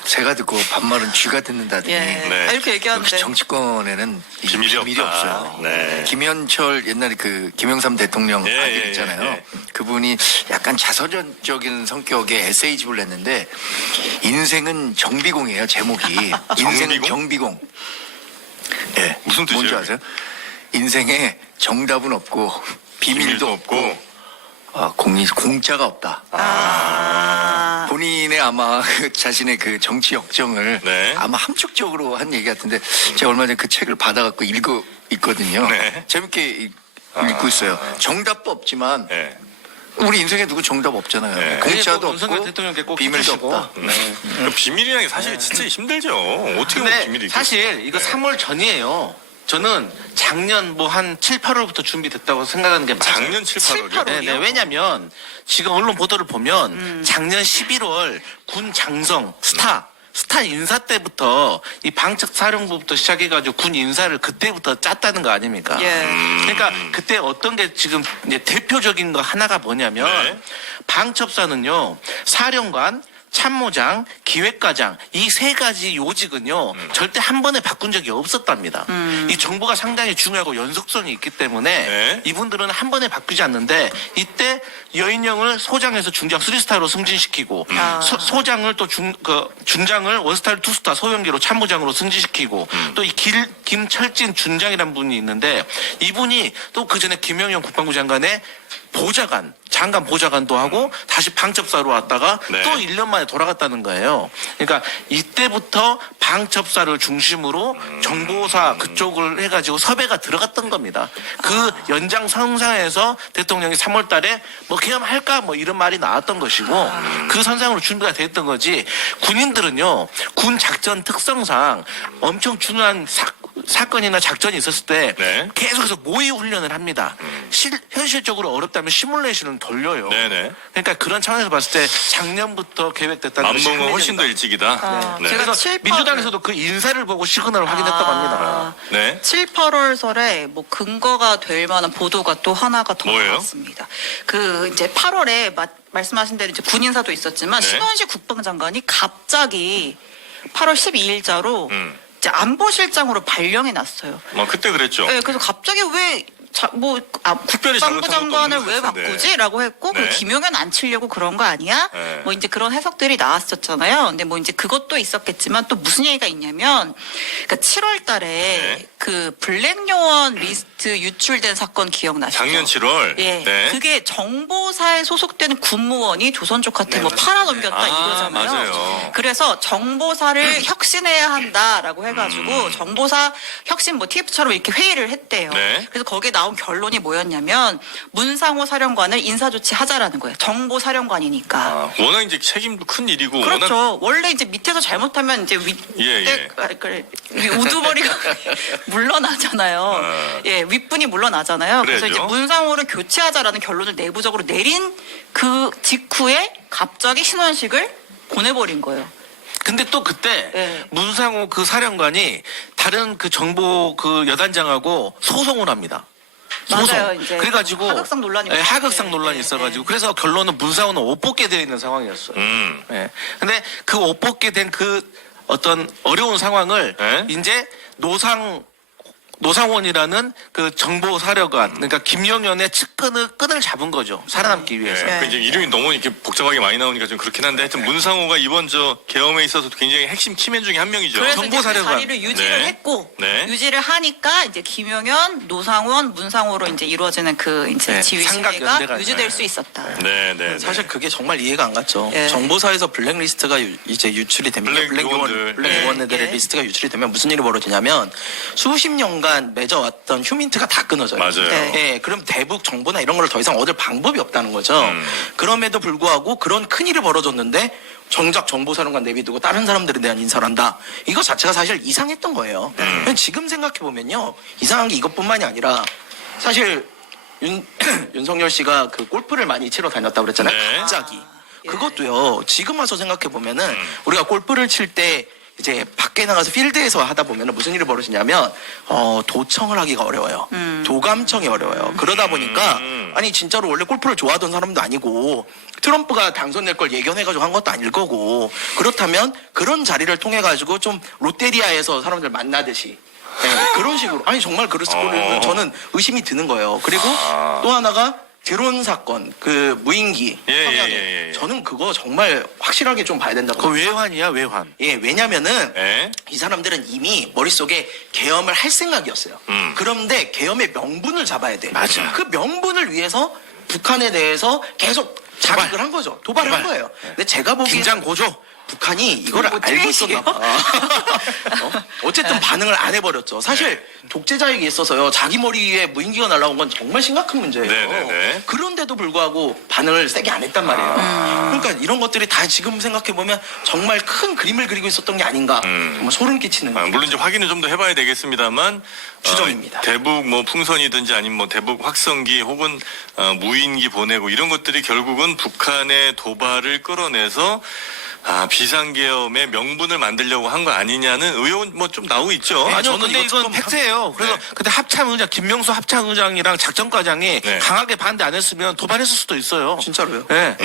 새가 듣고 반말은 쥐가 듣는다더니 네. 이렇게 얘기하는데 역시 정치권에는 이 비밀이 없다. 없어요. 네. 김현철 옛날에 그 김영삼 대통령 예, 아들 예, 있잖아요. 예. 그분이 약간 자서전적인 성격의 에세이집을 냈는데 인생은 정비공이에요. 제목이 인생은 정비공. 예, 무슨 뜻이에요? 뭔지 아세요? 인생에 정답은 없고 비밀도 없고 공짜가 없다. 본인의 아마 자신의 그 정치 역정을 네. 아마 함축적으로 한 얘기 같은데 제가 얼마 전에 그 책을 받아갖고 읽고 있거든요. 네. 재밌게 읽고 있어요. 정답도 없지만 네. 우리 인생에 누구 정답 없잖아요. 네. 공짜도 윤석열 없고 대통령께 꼭 비밀도 부탁하시고. 없다. 그 비밀이라는 게 사실 진짜 힘들죠. 어떻게 보면 비밀이 근데 있겠어요? 사실 이거 네. 3월 전이에요. 저는 작년 뭐 한 7, 8월부터 준비됐다고 생각하는 게 맞아요. 작년 7, 8월이요? 네, 왜냐면 지금 언론 보도를 보면 작년 11월 군 장성 스타 인사 때부터 이 방첩 사령부부터 시작해가지고 군 인사를 그때부터 짰다는 거 아닙니까? 예. 그러니까 그때 어떤 게 지금 이제 대표적인 거 하나가 뭐냐면 네. 방첩사는요 사령관, 참모장, 기획과장 이 세 가지 요직은요 절대 한 번에 바꾼 적이 없었답니다. 이 정보가 상당히 중요하고 연속성이 있기 때문에 네. 이분들은 한 번에 바뀌지 않는데 이때 여인영을 소장에서 중장 3스타로 승진시키고 소장을 또 중장을 원스타를 2스타 소형기로 참모장으로 승진시키고 또 이 김철진 준장이라는 분이 있는데 이분이 또 그 전에 김영현 국방부 장관의 보좌관, 장관 보좌관도 하고 다시 방첩사로 왔다가 네. 또 1년 만에 돌아갔다는 거예요. 그러니까 이때부터 방첩사를 중심으로 정보사 그쪽을 해가지고 섭외가 들어갔던 겁니다. 그 연장선상에서 대통령이 3월 달에 뭐 계엄할까 뭐 이런 말이 나왔던 것이고 그 선상으로 준비가 됐던 거지. 군인들은요, 군 작전 특성상 엄청 중요한 사건이나 작전이 있었을 때 네. 계속해서 모의 훈련을 합니다. 현실적으로 어렵다면 시뮬레이션을 돌려요. 네네. 그러니까 그런 차원에서 봤을 때 작년부터 계획됐다는 것이 만봉은 훨씬 더 합리적이다. 일찍이다. 네. 제가 그래서 7, 8월 민주당에서도 그 인사를 보고 시그널을 확인했다고 합니다. 네. 7, 8월설에 뭐 근거가 될 만한 보도가 또 하나가 더 뭐예요? 나왔습니다. 그 이제 8월에 말씀하신 대로 이제 군인사도 있었지만 네. 신원식 국방장관이 갑자기 8월 12일자로 이제 안보실장으로 발령이 났어요. 그때 그랬죠. 네, 그래서 갑자기 왜 특별히 국방부 잘못한 것도 장관을 없는 왜 것 같은데. 바꾸지? 라고 했고, 네. 김용현 안 치려고 그런 거 아니야? 네. 뭐 이제 그런 해석들이 나왔었잖아요. 근데 뭐 이제 그것도 있었겠지만 또 무슨 얘기가 있냐면, 그러니까 7월 달에 네. 그 블랙 요원 리스트 유출된 사건 기억나시죠? 작년 7월. 예. 네. 그게 정보사에 소속되는 군무원이 조선족한테 뭐 팔아넘겼다 아, 이거잖아요. 맞아요. 그래서 정보사를 혁신해야 한다라고 해가지고 정보사 혁신 뭐 TF처럼 이렇게 회의를 했대요. 네. 그래서 거기에 나온 결론이 뭐였냐면 문상호 사령관을 인사조치하자라는 거예요. 정보사령관이니까. 워낙 이제 책임도 큰 일이고 워낙 그렇죠. 원래 이제 밑에서 잘못하면 이제 예. 위 우두머리가 물러나잖아요. 예, 윗분이 물러나잖아요. 그래서 그래야죠. 이제 문상호를 교체하자라는 결론을 내부적으로 내린 그 직후에 갑자기 신원식을 보내버린 거예요. 근데 또 그때 네. 문상호 그 사령관이 다른 그 정보 그 여단장하고 소송을 합니다. 맞아요, 이제. 그래가지고 하극상 논란이 네, 하극상 네, 논란이 네, 있어가지고 네. 그래서 결론은 문상호는 옷 벗게 되어 있는 상황이었어요. 네. 근데 그 옷 벗게 된 그 어떤 어려운 상황을 네? 이제 노상원이라는 그 정보사령관, 그러니까 김영현의 끈을 잡은 거죠. 살아남기 위해서. 네. 그 이제 이름이 너무 이렇게 복잡하게 많이 나오니까 좀 그렇긴 한데 하여튼 문상호가 이번 저 계엄에 있어서 굉장히 핵심 키맨 중에 한 명이죠. 그래서 이제 그 정보사령관. 자리를 유지를 네. 했고 네. 유지를 하니까 이제 김용현, 노상원, 문상호로 이제 이루어지는 그 이제 네, 지휘 삼각연대가 체계가 유지될 수 있었다. 네. 사실 그게 정말 이해가 안 갔죠. 예. 정보사에서 블랙리스트가 이제 유출이 되면 블랙 요원들. 블랙 네. 요원들의 예. 리스트가 유출이 되면 무슨 일이 벌어지냐면 수십 년간 맺어왔던 휴민트가 다 끊어져요. 맞아요. 네. 예, 그럼 대북 정보나 이런 걸 더 이상 얻을 방법이 없다는 거죠. 음. 그럼에도 불구하고 그런 큰 일이 벌어졌는데 정작 정보사령관 내비두고 다른 사람들에 대한 인사를 한다. 이거 자체가 사실 이상했던 거예요. 지금 생각해 보면요, 이상한 게 이것뿐만이 아니라 사실 윤석열 씨가 그 골프를 많이 치러 다녔다고 그랬잖아요. 네. 갑자기. 예. 그것도요, 지금 와서 생각해 보면은 우리가 골프를 칠 때 이제 밖에 나가서 필드에서 하다 보면은 무슨 일이 벌어지냐면 도청을 하기가 어려워요. 도감청이 어려워요. 그러다 보니까 아니 진짜로 원래 골프를 좋아하던 사람도 아니고 트럼프가 당선될 걸 예견해가지고 한 것도 아닐 거고, 그렇다면 그런 자리를 통해 가지고 좀 롯데리아에서 사람들 만나듯이 네, 그런 식으로 아니 정말 그랬을 거를 저는 의심이 드는 거예요. 그리고 또 하나가 드론 사건, 그 무인기 예, 화면에 예. 저는 그거 정말 확실하게 좀 봐야 된다고. 그 외환이야, 외환. 예, 왜냐면은 네. 이 사람들은 이미 머릿속에 계엄을 할 생각이었어요. 그런데 계엄의 명분을 잡아야 돼. 맞아. 그 명분을 위해서 북한에 대해서 계속 자극을 한 거죠. 도발을 한 거예요. 근데 제가 보기에 긴장 고조. 북한이 이걸 뭐 알고 있었나 봐. 트레이싱이요? 어쨌든 반응을 안 해버렸죠. 사실 독재자에게 있어서요, 자기 머리 위에 무인기가 날아온 건 정말 심각한 문제예요. 네네네. 그런데도 불구하고 반응을 세게 안 했단 말이에요. 그러니까 이런 것들이 다 지금 생각해보면 정말 큰 그림을 그리고 있었던 게 아닌가. 정말 소름 끼치는. 물론 이제 확인을 좀 더 해봐야 되겠습니다만 추정입니다. 대북 뭐 풍선이든지 아니면 뭐 대북 확성기 혹은 무인기 보내고 이런 것들이 결국은 북한의 도발을 끌어내서 비상계엄의 명분을 만들려고 한 거 아니냐는 의혹은 뭐 좀 나오고 있죠. 아니요, 저는 근데 이거 이건 조금 팩트예요. 그래서 네. 그때 합참의장, 김명수 합참의장이랑 작전과장이 네. 강하게 반대 안 했으면 도발했을 수도 있어요. 진짜로요? 네.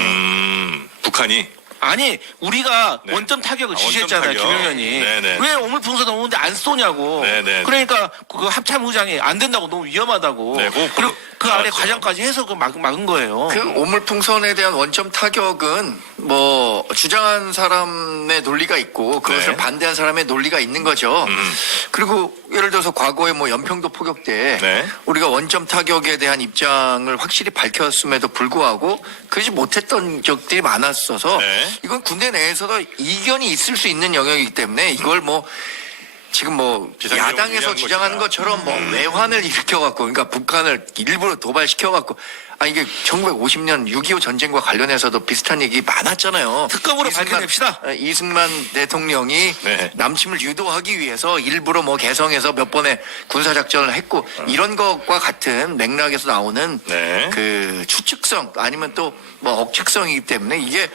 북한이 아니, 우리가 네. 원점 타격을 원점 지시했잖아요, 타격. 김영현이. 네네. 왜 오물풍선 오는데 안 쏘냐고. 네네. 그러니까 그 합참의장이 안 된다고, 너무 위험하다고. 네, 그거 그리고 그 나왔죠. 아래 과장까지 해서 막은 거예요. 그 오물풍선에 대한 원점 타격은 뭐 주장한 사람의 논리가 있고 그것을 네. 반대한 사람의 논리가 있는 거죠. 그리고 예를 들어서 과거에 뭐 연평도 포격 때 네. 우리가 원점 타격에 대한 입장을 확실히 밝혔음에도 불구하고 그러지 못했던 적들이 많았어서 네. 이건 군대 내에서도 이견이 있을 수 있는 영역이기 때문에 이걸 뭐 지금 뭐 비상경을 야당에서 위한 주장하는 것이다. 것처럼 뭐 외환을 일으켜갖고 그러니까 북한을 일부러 도발시켜갖고 이게 1950년 6.25 전쟁과 관련해서도 비슷한 얘기 많았잖아요. 특검으로 밝혀냅시다. 이승만 대통령이 네. 남침을 유도하기 위해서 일부러 뭐 개성에서 몇 번의 군사작전을 했고 이런 것과 같은 맥락에서 나오는 네. 그 추측성 아니면 또 뭐 억측성이기 때문에 이게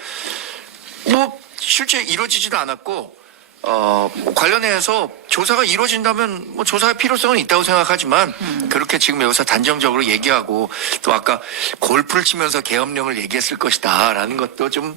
뭐 실제 이루어지지도 않았고 뭐 관련해서 조사가 이루어진다면 뭐 조사의 필요성은 있다고 생각하지만 그렇게 지금 여기서 단정적으로 얘기하고 또 아까 골프를 치면서 계엄령을 얘기했을 것이다라는 것도 좀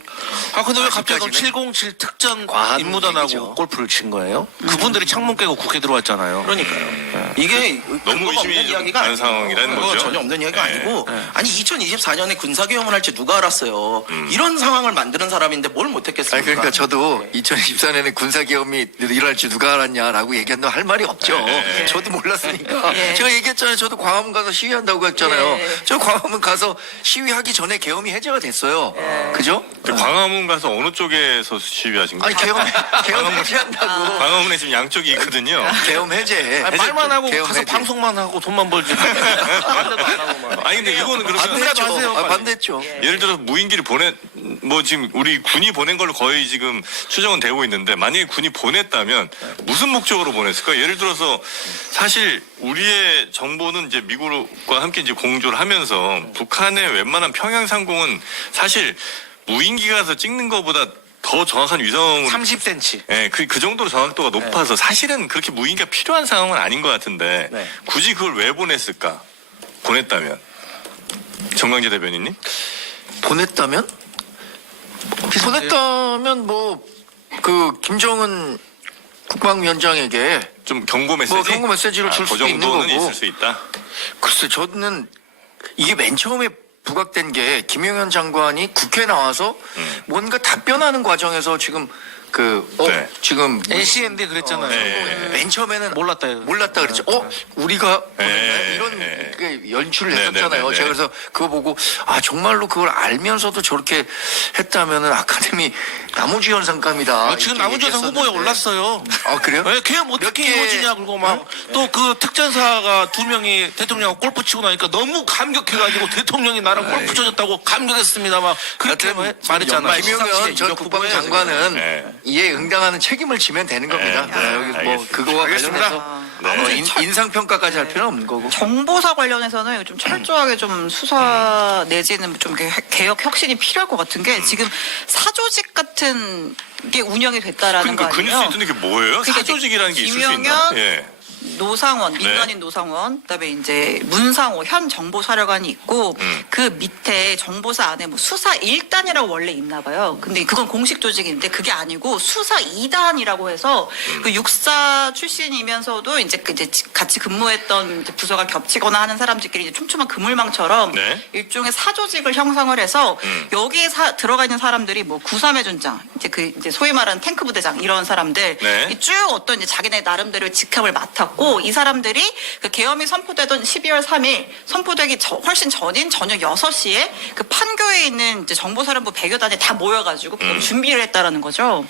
근데 왜 갑자기 그럼 아직까지는 707 특전 과한 임무단하고 얘기죠. 골프를 친 거예요? 그분들이 창문 깨고 국회 들어왔잖아요. 그러니까요. 이게 너무 근거가 의심이 없는 좀 이야기가 많은 아니고 상황이라는 그거 거죠. 전혀 없는 이야기가 네. 아니고 아니 2024년에 군사계엄을 할지 누가 알았어요. 이런 상황을 만드는 사람인데 뭘 못했겠습니까? 그러니까 저도 네. 2024년에 군사계엄이 일어날지 누가 알았냐라고 얘기한다면 할 말이 없죠. 네. 저도 몰랐으니까. 네. 제가 얘기했잖아요. 저도 광화문 가서 시위한다고 했잖아요. 네. 저 광화문 가서 시위하기 전에 계엄이 해제가 됐어요. 그죠? 근데 광화문 가서 어느 쪽에서 시위하신 아니 거예요? 계엄 해제한다고. 광화문에 지금 양쪽이 있거든요. 계엄 해제. 말만 하고 계엄 가서 해제. 방송만 하고 돈만 벌지. 반대도 안 하고 막. 아니 근데 이거는 그러면 반대라도 하세요, 빨리. 반대죠. 예를 들어서 무인기를 뭐 지금 우리 군이 보낸 걸로 거의 지금 추정은 되고 있는데 만약에 군이 보냈다면 무슨 목적으로 보냈을까? 예를 들어서 사실 우리의 정보는 이제 미국과 함께 이제 공조를 하면서 북한의 웬만한 평양 상공은 사실 무인기가 가서 찍는 것보다 더 정확한 위성으로 30cm. 예, 그 정도로 정확도가 높아서 사실은 그렇게 무인기가 필요한 상황은 아닌 것 같은데 네. 굳이 그걸 왜 보냈을까? 보냈다면 정강재 대변인님? 보냈다면? 보냈다면 뭐 그 김정은 국방위원장에게 좀 경고 메시지? 뭐 경고 메시지를 줄 그 수도 있는 정도는 거고. 있을 수 있다. 글쎄 저는 이게 맨 처음에 부각된 게 김용현 장관이 국회에 나와서 뭔가 답변하는 과정에서 지금 네. 지금 LCND 그랬잖아요. 네. 맨 처음에는 몰랐다 그랬죠. 우리가 네. 이런 네. 그 연출을 네, 했었잖아요. 네, 네, 네. 제가 그래서 그거 보고 정말로 그걸 알면서도 저렇게 했다면은 아카데미 나무주연상감이다. 지금 이렇게 남우주연상 후보에 얘기했었는데. 올랐어요. 아 그래요? 왜 계엄 어떻게 몇 개- 이루어지냐 그리고 막 또 그 특전사가 2명이 대통령하고 골프 치고 나니까 너무 감격해가지고 대통령이 나랑 골프 쳐줬다고 감격했습니다 막 그렇게 여튼 말했잖아요. 연말 김용현 시상식에 전 이적 국방장관은 네. 이에 응당하는 책임을 지면 되는 겁니다. 네. 네, 여기 뭐 알겠습니다. 그거와 알겠습니다. 관련해서 네. 인상평가까지 할 필요는 없는 거고. 정보사 관련해서는 좀 철저하게 좀 수사 내지는 좀 개혁 혁신이 필요할 것 같은 게 지금 사조직 같은 게 운영이 됐다라는 그러니까 거 그 뉴스 아니에요? 있던데 그게 뭐예요? 그러니까 사조직이라는 게 있을 수 있나? 김용현 예. 노상원, 네. 민간인 노상원, 그다음에 이제 문상호 현 정보사령관이 있고 그 밑에 정보사 안에 뭐 수사 1단이라고 원래 있나 봐요. 근데 그건 공식 조직인데 그게 아니고 수사 2단이라고 해서 그 육사 출신이면서도 이제 같이 근무했던 이제 부서가 겹치거나 하는 사람들끼리 이제 촘촘한 그물망처럼 네. 일종의 사조직을 형성을 해서 여기에 들어가 있는 사람들이 뭐 구삼해준장, 이제 소위 말하는 탱크 부대장 이런 사람들 네. 쭉 어떤 이제 자기네 나름대로 직함을 맡았고 이 사람들이 그 계엄이 선포되던 12월 3일 선포되기 훨씬 전인 저녁 6시에 그 판교에 있는 이제 정보사령부 100여단에 다 모여가지고 계엄 준비를 했다라는 거죠.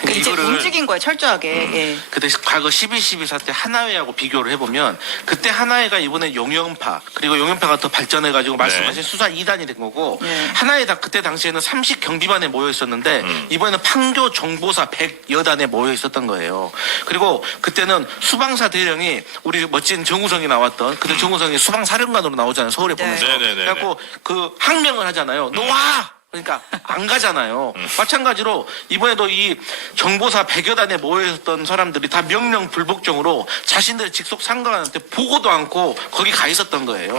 그러니까 이제 이거를- 움직인 거예요, 철저하게. 예. 그때 과거 12.12 사태 하나회하고 비교를 해보면 그때 하나회가 이번에 용연파 그리고 용연파가 더 발전해가지고 말씀하신 수사 2단이 된 거고 네. 하나회가 그때 당시에는 30 경비반에 모여 있었는데 이번에는 판교 정보사 100여단에 모여 있었던 거예요. 그리고 그때는 수방사 대령이 우리 멋진 정우성이 나왔던 그때 정우성이 수방사령관으로 나오잖아요. 서울에 네. 보면서. 네, 네, 네, 그래갖고 그 항명을 하잖아요. 너 와! 그러니까 안 가잖아요. 마찬가지로 이번에도 이 정보사 100여단에 모여있었던 사람들이 다 명령 불복종으로 자신들의 직속 상관한테 보고도 않고 거기 가 있었던 거예요.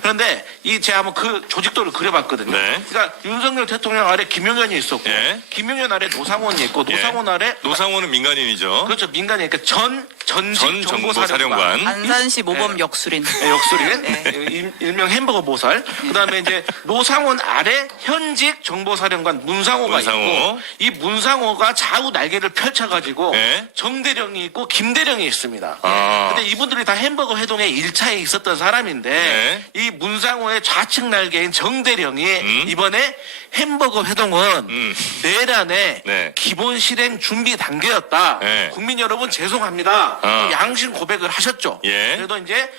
그런데 제가 한번 그 조직도를 그려봤거든요. 네. 그러니까 윤석열 대통령 아래 김용현이 있었고 예. 김용현 아래 노상원이 있고 예. 노상원 아래 노상원은 민간인이죠. 그렇죠. 민간이 그러니까 전직 전 정보사령관. 정보사령관. 안산시 모범 역술인. 네, 역술인 일명 햄버거 보살. 그다음에 이제 노상원 아래 현 현직 정보사령관 문상호가 문상호. 있고 이 문상호가 좌우 날개를 펼쳐가지고 네. 정대령이 있고 김대령이 있습니다. 아. 근데 이분들이 다 햄버거 회동에 1차에 있었던 사람인데 네. 이 문상호의 좌측 날개인 정대령이 이번에 햄버거 회동은 내란의 네. 기본 실행 준비 단계였다. 네. 국민 여러분 죄송합니다. 양심 고백을 하셨죠. 예. 그래도 이제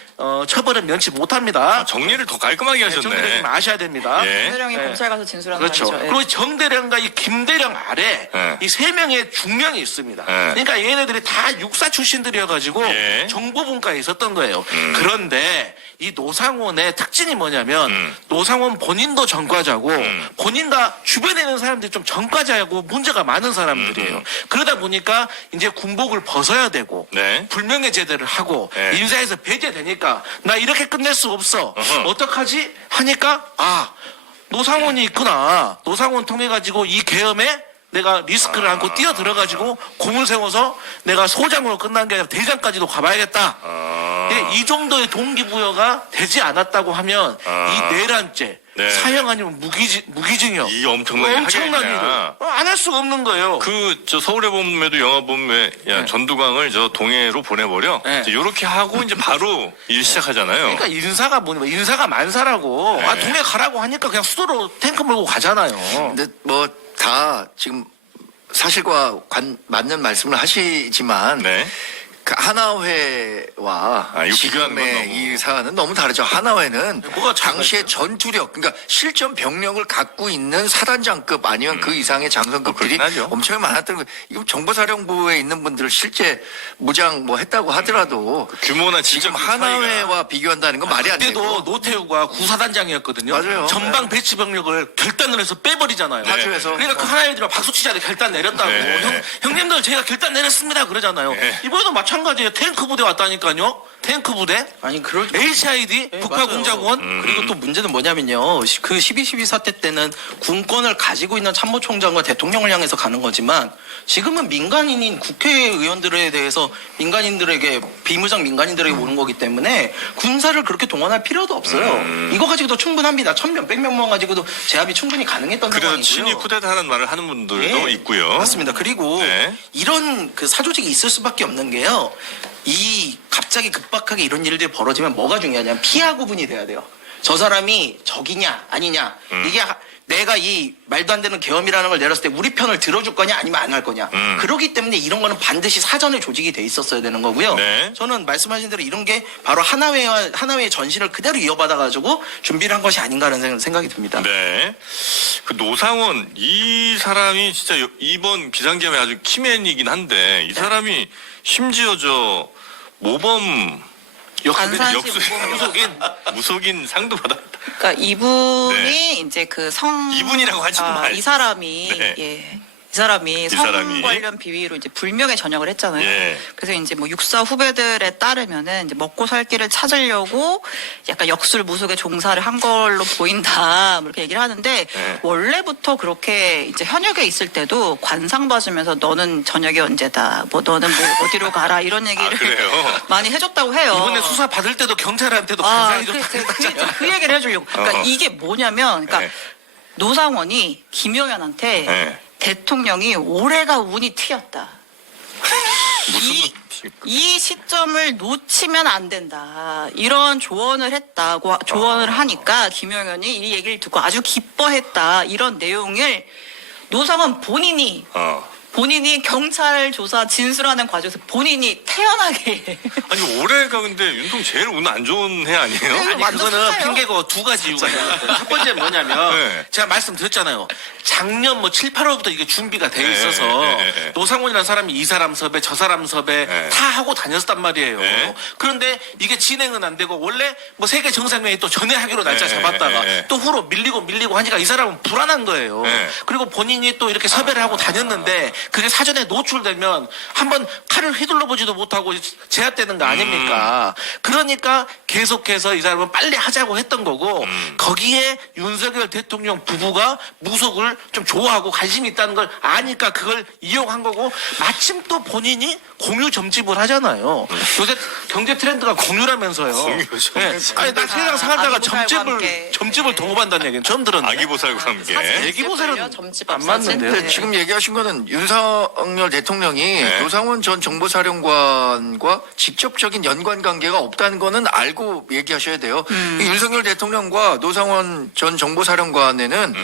처벌은 면치 못합니다. 정리를 더 깔끔하게 하셨네. 정대령님 아셔야 됩니다. 예. 대령이 네. 검찰 가서 진술한 그렇죠. 말이죠. 예. 그리고 정대령과 이 김대령 아래 네. 이 세 명의 중령이 있습니다. 네. 그러니까 얘네들이 다 육사 출신들이어가지고 예. 정보분과에 있었던 거예요. 그런데 이 노상원의 특징이 뭐냐면 노상원 본인도 전과자고 본인과 주변에 있는 사람들이 좀 전과자고 문제가 많은 사람들이에요. 그러다 보니까 이제 군복을 벗어야 되고 네. 불명예 제대를 하고 네. 인사에서 배제되니까 나 이렇게 끝낼 수 없어. 어떡하지? 하니까 노상원이 있구나. 노상원 통해 가지고 이 계엄에 내가 리스크를 안고 뛰어들어가지고 공을 세워서 내가 소장으로 끝난 게 아니라 대장까지도 가봐야겠다. 예, 이 정도의 동기부여가 되지 않았다고 하면 이 내란죄 네. 사형 아니면 무기징역 이 엄청나게 엄청난 하겠냐. 일을 안 할 수가 없는 거예요. 저 서울의 봄에도 영화 보면 야 전두광을 저 동해로 보내버려. 네. 이렇게 하고 이제 바로 일 시작하잖아요. 그러니까 인사가 뭐냐 인사가 만사라고 네. 동해 가라고 하니까 그냥 수도로 탱크 몰고 가잖아요. 근데 뭐 다 지금 사실과 맞는 말씀을 하시지만 네. 그 하나회와 이거 비교하는 건 지금의 너무- 이 사안은 너무 다르죠. 하나회는 뭐가 당시의 다르죠? 전투력, 그러니까 실전 병력을 갖고 있는 사단장급 아니면 그 이상의 장성급들이 그렇긴 하죠. 엄청 많았던 거예요. 이거 정보사령부에 있는 분들 실제 무장 뭐 했다고 하더라도 규모나 진짜 지금 그 차이가. 하나회와 비교한다는 건 말이 안 그때도 되고. 노태우가 구사단장이었거든요. 맞아요. 전방 배치 병력을 결단을 해서 빼버리잖아요. 파주에서. 그러니까 그 하나애들이 박수 치자니 결단 내렸다고. 네. 형님들 제가 결단 내렸습니다 그러잖아요. 네. 이번에도 마찬가지예요. 탱크 부대 왔다니까요. 탱크 부대. 아니 그럴 HID 네, 북파공작원. 맞아요. 그리고 또 문제는 뭐냐면요. 그 12.12 사태 때는 군권을 가지고 있는 참모총장과 대통령을 향해서 가는 거지만 지금은 민간인인 국회의원들에 대해서 민간인들에게 비무장 민간인들에게 오는 거기 때문에 군사를 그렇게 동원할 필요도 없어요. 이거 가지고도 충분합니다. 1000명, 100명만 가지고도 제압이 충분히 가능했던 그래서 상황이고요. 친이 쿠데타라는 말을 하는 분들도 예, 있고요. 맞습니다. 그리고 네. 이런 그 사조직이 있을 수밖에 없는 게요. 이 갑자기 급박하게 이런 일들이 벌어지면 뭐가 중요하냐면 피하 구분이 돼야 돼요. 저 사람이 적이냐 아니냐 이게 내가 이 말도 안 되는 계엄이라는 걸 내렸을 때 우리 편을 들어줄 거냐 아니면 안 할 거냐. 그렇기 때문에 이런 거는 반드시 사전에 조직이 돼 있었어야 되는 거고요. 네. 저는 말씀하신 대로 이런 게 바로 하나회의 전신을 그대로 이어받아가지고 준비를 한 것이 아닌가라는 생각이 듭니다. 네. 그 노상원 이 사람이 진짜 이번 비상계엄의 아주 키맨이긴 한데 이 사람이 심지어 저 모범 안산시 무속인 상도 받았다. 그러니까 이분이 네. 이제 그 이분이라고 하지 마. 이 사람이 네. 예. 이 사람이 성 사람이. 관련 비위로 이제 불명예 전역을 했잖아요. 예. 그래서 이제 뭐 육사 후배들에 따르면은 이제 먹고 살 길을 찾으려고 약간 역술 무속에 종사를 한 걸로 보인다. 뭐 이렇게 얘기를 하는데 예. 원래부터 그렇게 이제 현역에 있을 때도 관상 봐주면서 너는 저녁이 언제다. 뭐 너는 뭐 어디로 가라 이런 얘기를 그래요? 많이 해줬다고 해요. 이번에 수사 받을 때도 경찰한테도 아, 관상이 좀 그 얘기를 해주려고. 그러니까 어. 이게 뭐냐면, 그러니까 네. 노상원이 김용현한테 네. 대통령이 올해가 운이 트였다. 이 시점을 놓치면 안 된다. 이런 조언을 했다고 조언을 하니까 김용현이 이 얘기를 듣고 아주 기뻐했다. 이런 내용을 노상원 본인이 경찰 조사 진술하는 과정에서 본인이 태어나게 아니 올해가 근데 윤통 제일 운 안 좋은 해 아니에요? 네. 아니 완전 그거는 착해요. 핑계고 두 가지 이유가 있어요. 첫 번째 뭐냐면 네. 제가 말씀드렸잖아요. 작년 뭐 7, 8월부터 이게 준비가 돼 네, 있어서 네. 노상원이라는 사람이 이 사람 섭외 저 사람 섭외 네. 다 하고 다녔단 말이에요. 네. 그런데 이게 진행은 안 되고 원래 뭐 세계 정상회의 또 전에 하기로 날짜 네, 잡았다가 네. 또 후로 밀리고 하니까 이 사람은 불안한 거예요. 네. 그리고 본인이 또 이렇게 섭외를 하고 다녔는데 그게 사전에 노출되면 한번 칼을 휘둘러 보지도 못하고 제압되는 거 아닙니까? 그러니까 계속해서 이 사람은 빨리 하자고 했던 거고 거기에 윤석열 대통령 부부가 무속을 좀 좋아하고 관심이 있다는 걸 아니까 그걸 이용한 거고 마침 또 본인이 공유 점집을 하잖아요. 요새 경제 트렌드가 공유라면서요. 공유 점집. 아니 나 세상 살다가 아기보살과 함께. 점집을 동업한다는 얘기는 처음 들었네. 아기보살과 함께. 애기보살은 점집 안 맞는데요. 근데 지금 얘기하신 거는 윤석열 대통령이 네. 노상원 전 정보사령관과 직접적인 연관 관계가 없다는 거는 알고 얘기하셔야 돼요. 이 윤석열 대통령과 노상원 전 정보사령관에는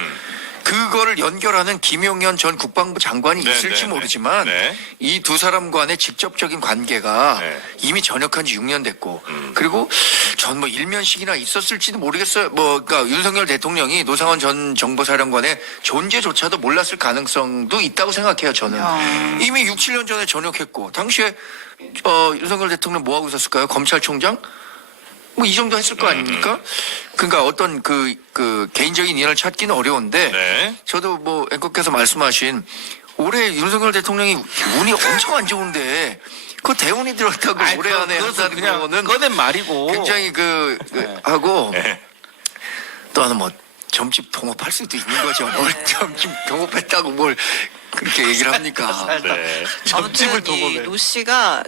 그거를 연결하는 김용현 전 국방부 장관이 네, 있을지 네, 모르지만 네. 이 두 사람 간의 직접적인 관계가 네. 이미 전역한 지 6년 됐고 그리고 전 뭐 일면식이나 있었을지도 모르겠어요. 뭐 그러니까 윤석열 대통령이 노상원 전 정보사령관의 존재조차도 몰랐을 가능성도 있다고 생각해요. 저는 이미 6, 7년 전에 전역했고 당시에 윤석열 대통령 뭐 하고 있었을까요? 검찰총장? 뭐 이 정도 했을 거 아닙니까? 그러니까 어떤 그 개인적인 인연을 찾기는 어려운데 네. 저도 뭐 앵커께서 말씀하신 올해 윤석열 대통령이 운이 엄청 안 좋은데 그 대운이 들었다고 올해 안에 그것은 한다는 그냥 거는 꺼낸 말이고 굉장히 하고 네. 또 하나 뭐 점집 동업할 수도 있는 거죠. 뭘 점집 동업했다고 뭘 그렇게 얘기를 합니까? 네. 점집을 아무튼 이 동업해. 노 씨가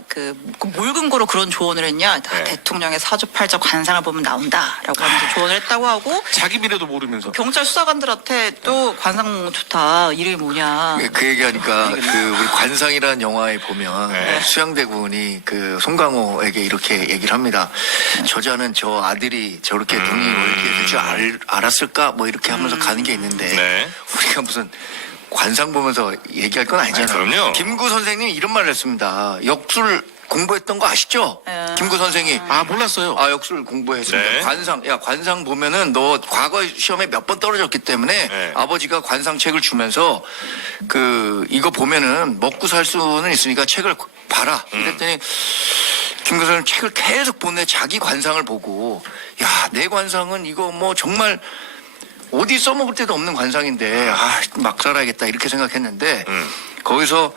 뭘 근거로 그런 조언을 했냐? 다 네. 대통령의 사주팔자 관상을 보면 나온다라고 하면서 조언을 했다고 하고 자기 미래도 모르면서. 경찰 수사관들한테 또 관상 좋다 이름이 뭐냐? 그 얘기하니까 우리 관상이라는 영화에 보면 네. 수양대군이 그 송강호에게 이렇게 얘기를 합니다. 저자는 저 아들이 저렇게 눈이 이렇게 될 줄 알았을까? 뭐 이렇게 하면서 가는 게 있는데 네. 우리가 무슨 관상 보면서 얘기할 건 아니잖아요. 아니, 그럼요. 김구 선생님이 이런 말을 했습니다. 역술 공부했던 거 아시죠? 김구 선생이. 아 몰랐어요. 역술 공부했습니다. 네. 관상 보면은 너 과거 시험에 몇 번 떨어졌기 때문에 네. 아버지가 관상책을 주면서 이거 보면은 먹고 살 수는 있으니까 책을 봐라. 이랬더니 김구 선생님 책을 계속 보내 자기 관상을 보고 야, 내 관상은 이거 뭐 정말 어디 써먹을 데도 없는 관상인데 막 살아야겠다 이렇게 생각했는데 거기서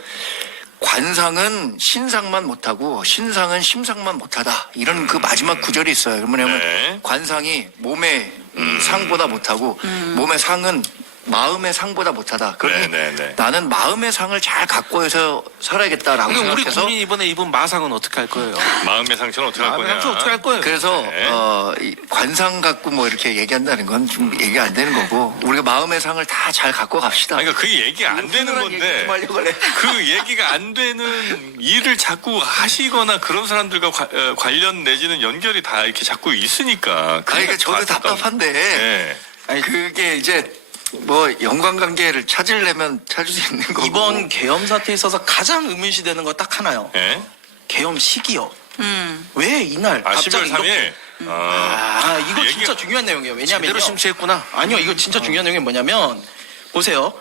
관상은 신상만 못하고 신상은 심상만 못하다 이런 그 마지막 구절이 있어요. 뭐냐면 네. 관상이 몸의 상보다 못하고 몸의 상은 마음의 상보다 못하다. 그러니 네, 네, 네. 나는 마음의 상을 잘 갖고 해서 살아야겠다라고 근데 우리 생각해서 국민이 이번에 입은 마상은 어떻게 할 거예요? 마음의 상처는 어떻게 할 마음의 거냐? 상처 어떻게 할 거예요? 그래서 네. 이 관상 갖고 뭐 이렇게 얘기한다는 건 좀 얘기 안 되는 거고 우리가 마음의 상을 다 잘 갖고 갑시다. 아니, 그러니까 그게 얘기가 안 되는 건데 그 얘기가 안 되는 일을 자꾸 하시거나 그런 사람들과 관련 내지는 연결이 다 이렇게 자꾸 있으니까. 그러니까 저도 답답한데 네. 그게 이제 뭐 연관관계를 찾으려면 찾을 수 있는 거고 이번 계엄 사태에 있어서 가장 의문시되는 거 딱 하나요. 네. 계엄 시기요. 왜 이날 12월 갑자기 3일. 이거 얘기- 진짜 중요한 내용이에요. 왜냐면요. 제대로 심취했구나. 아니요, 이거 진짜 중요한 내용이 뭐냐면 보세요.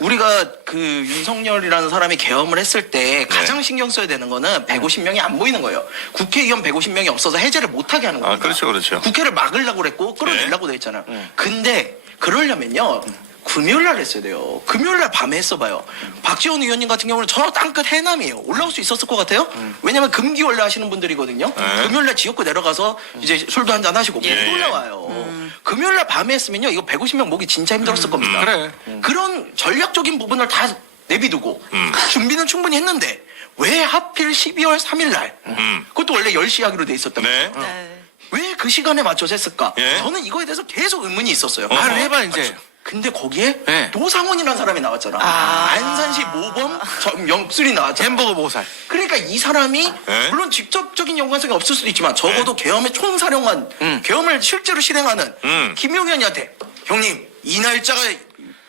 우리가 그 윤석열이라는 사람이 계엄을 했을 때 가장 신경 써야 되는 거는 150명이 안 모이는 거예요. 국회의원 150명이 없어서 해제를 못하게 하는 겁니다. 그렇죠, 그렇죠. 국회를 막으려고 그랬고 끌어내려고 돼 있잖아요. 근데 그러려면요. 금요일 날 했어야 돼요. 금요일 날 밤에 했어봐요. 박지원 의원님 같은 경우는 저 땅끝 해남이에요. 올라올 수 있었을 것 같아요? 왜냐면 금기 원래 하시는 분들이거든요. 금요일 날 지역구 내려가서 이제 술도 한잔 하시고 못 예. 올라와요. 금요일 날 밤에 했으면요. 이거 150명 모기 진짜 힘들었을 겁니다. 그래. 그런 전략적인 부분을 다 내비두고 준비는 충분히 했는데 왜 하필 12월 3일 날 그것도 원래 10시 하기로 돼 있었단 말이에요. 네. 네. 왜 그 시간에 맞춰서 했을까? 예. 저는 이거에 대해서 계속 의문이 있었어요. 말을 해봐 이제. 근데 거기에 네. 노상원이라는 사람이 나왔잖아. 안산시 모범 영술이 나왔잖아. 햄버거 보살. 그러니까 이 사람이 네. 물론 직접적인 연관성이 없을 수도 있지만 적어도 계엄의 총사령관, 계엄을 실제로 실행하는 김용현이한테 형님 이 날짜가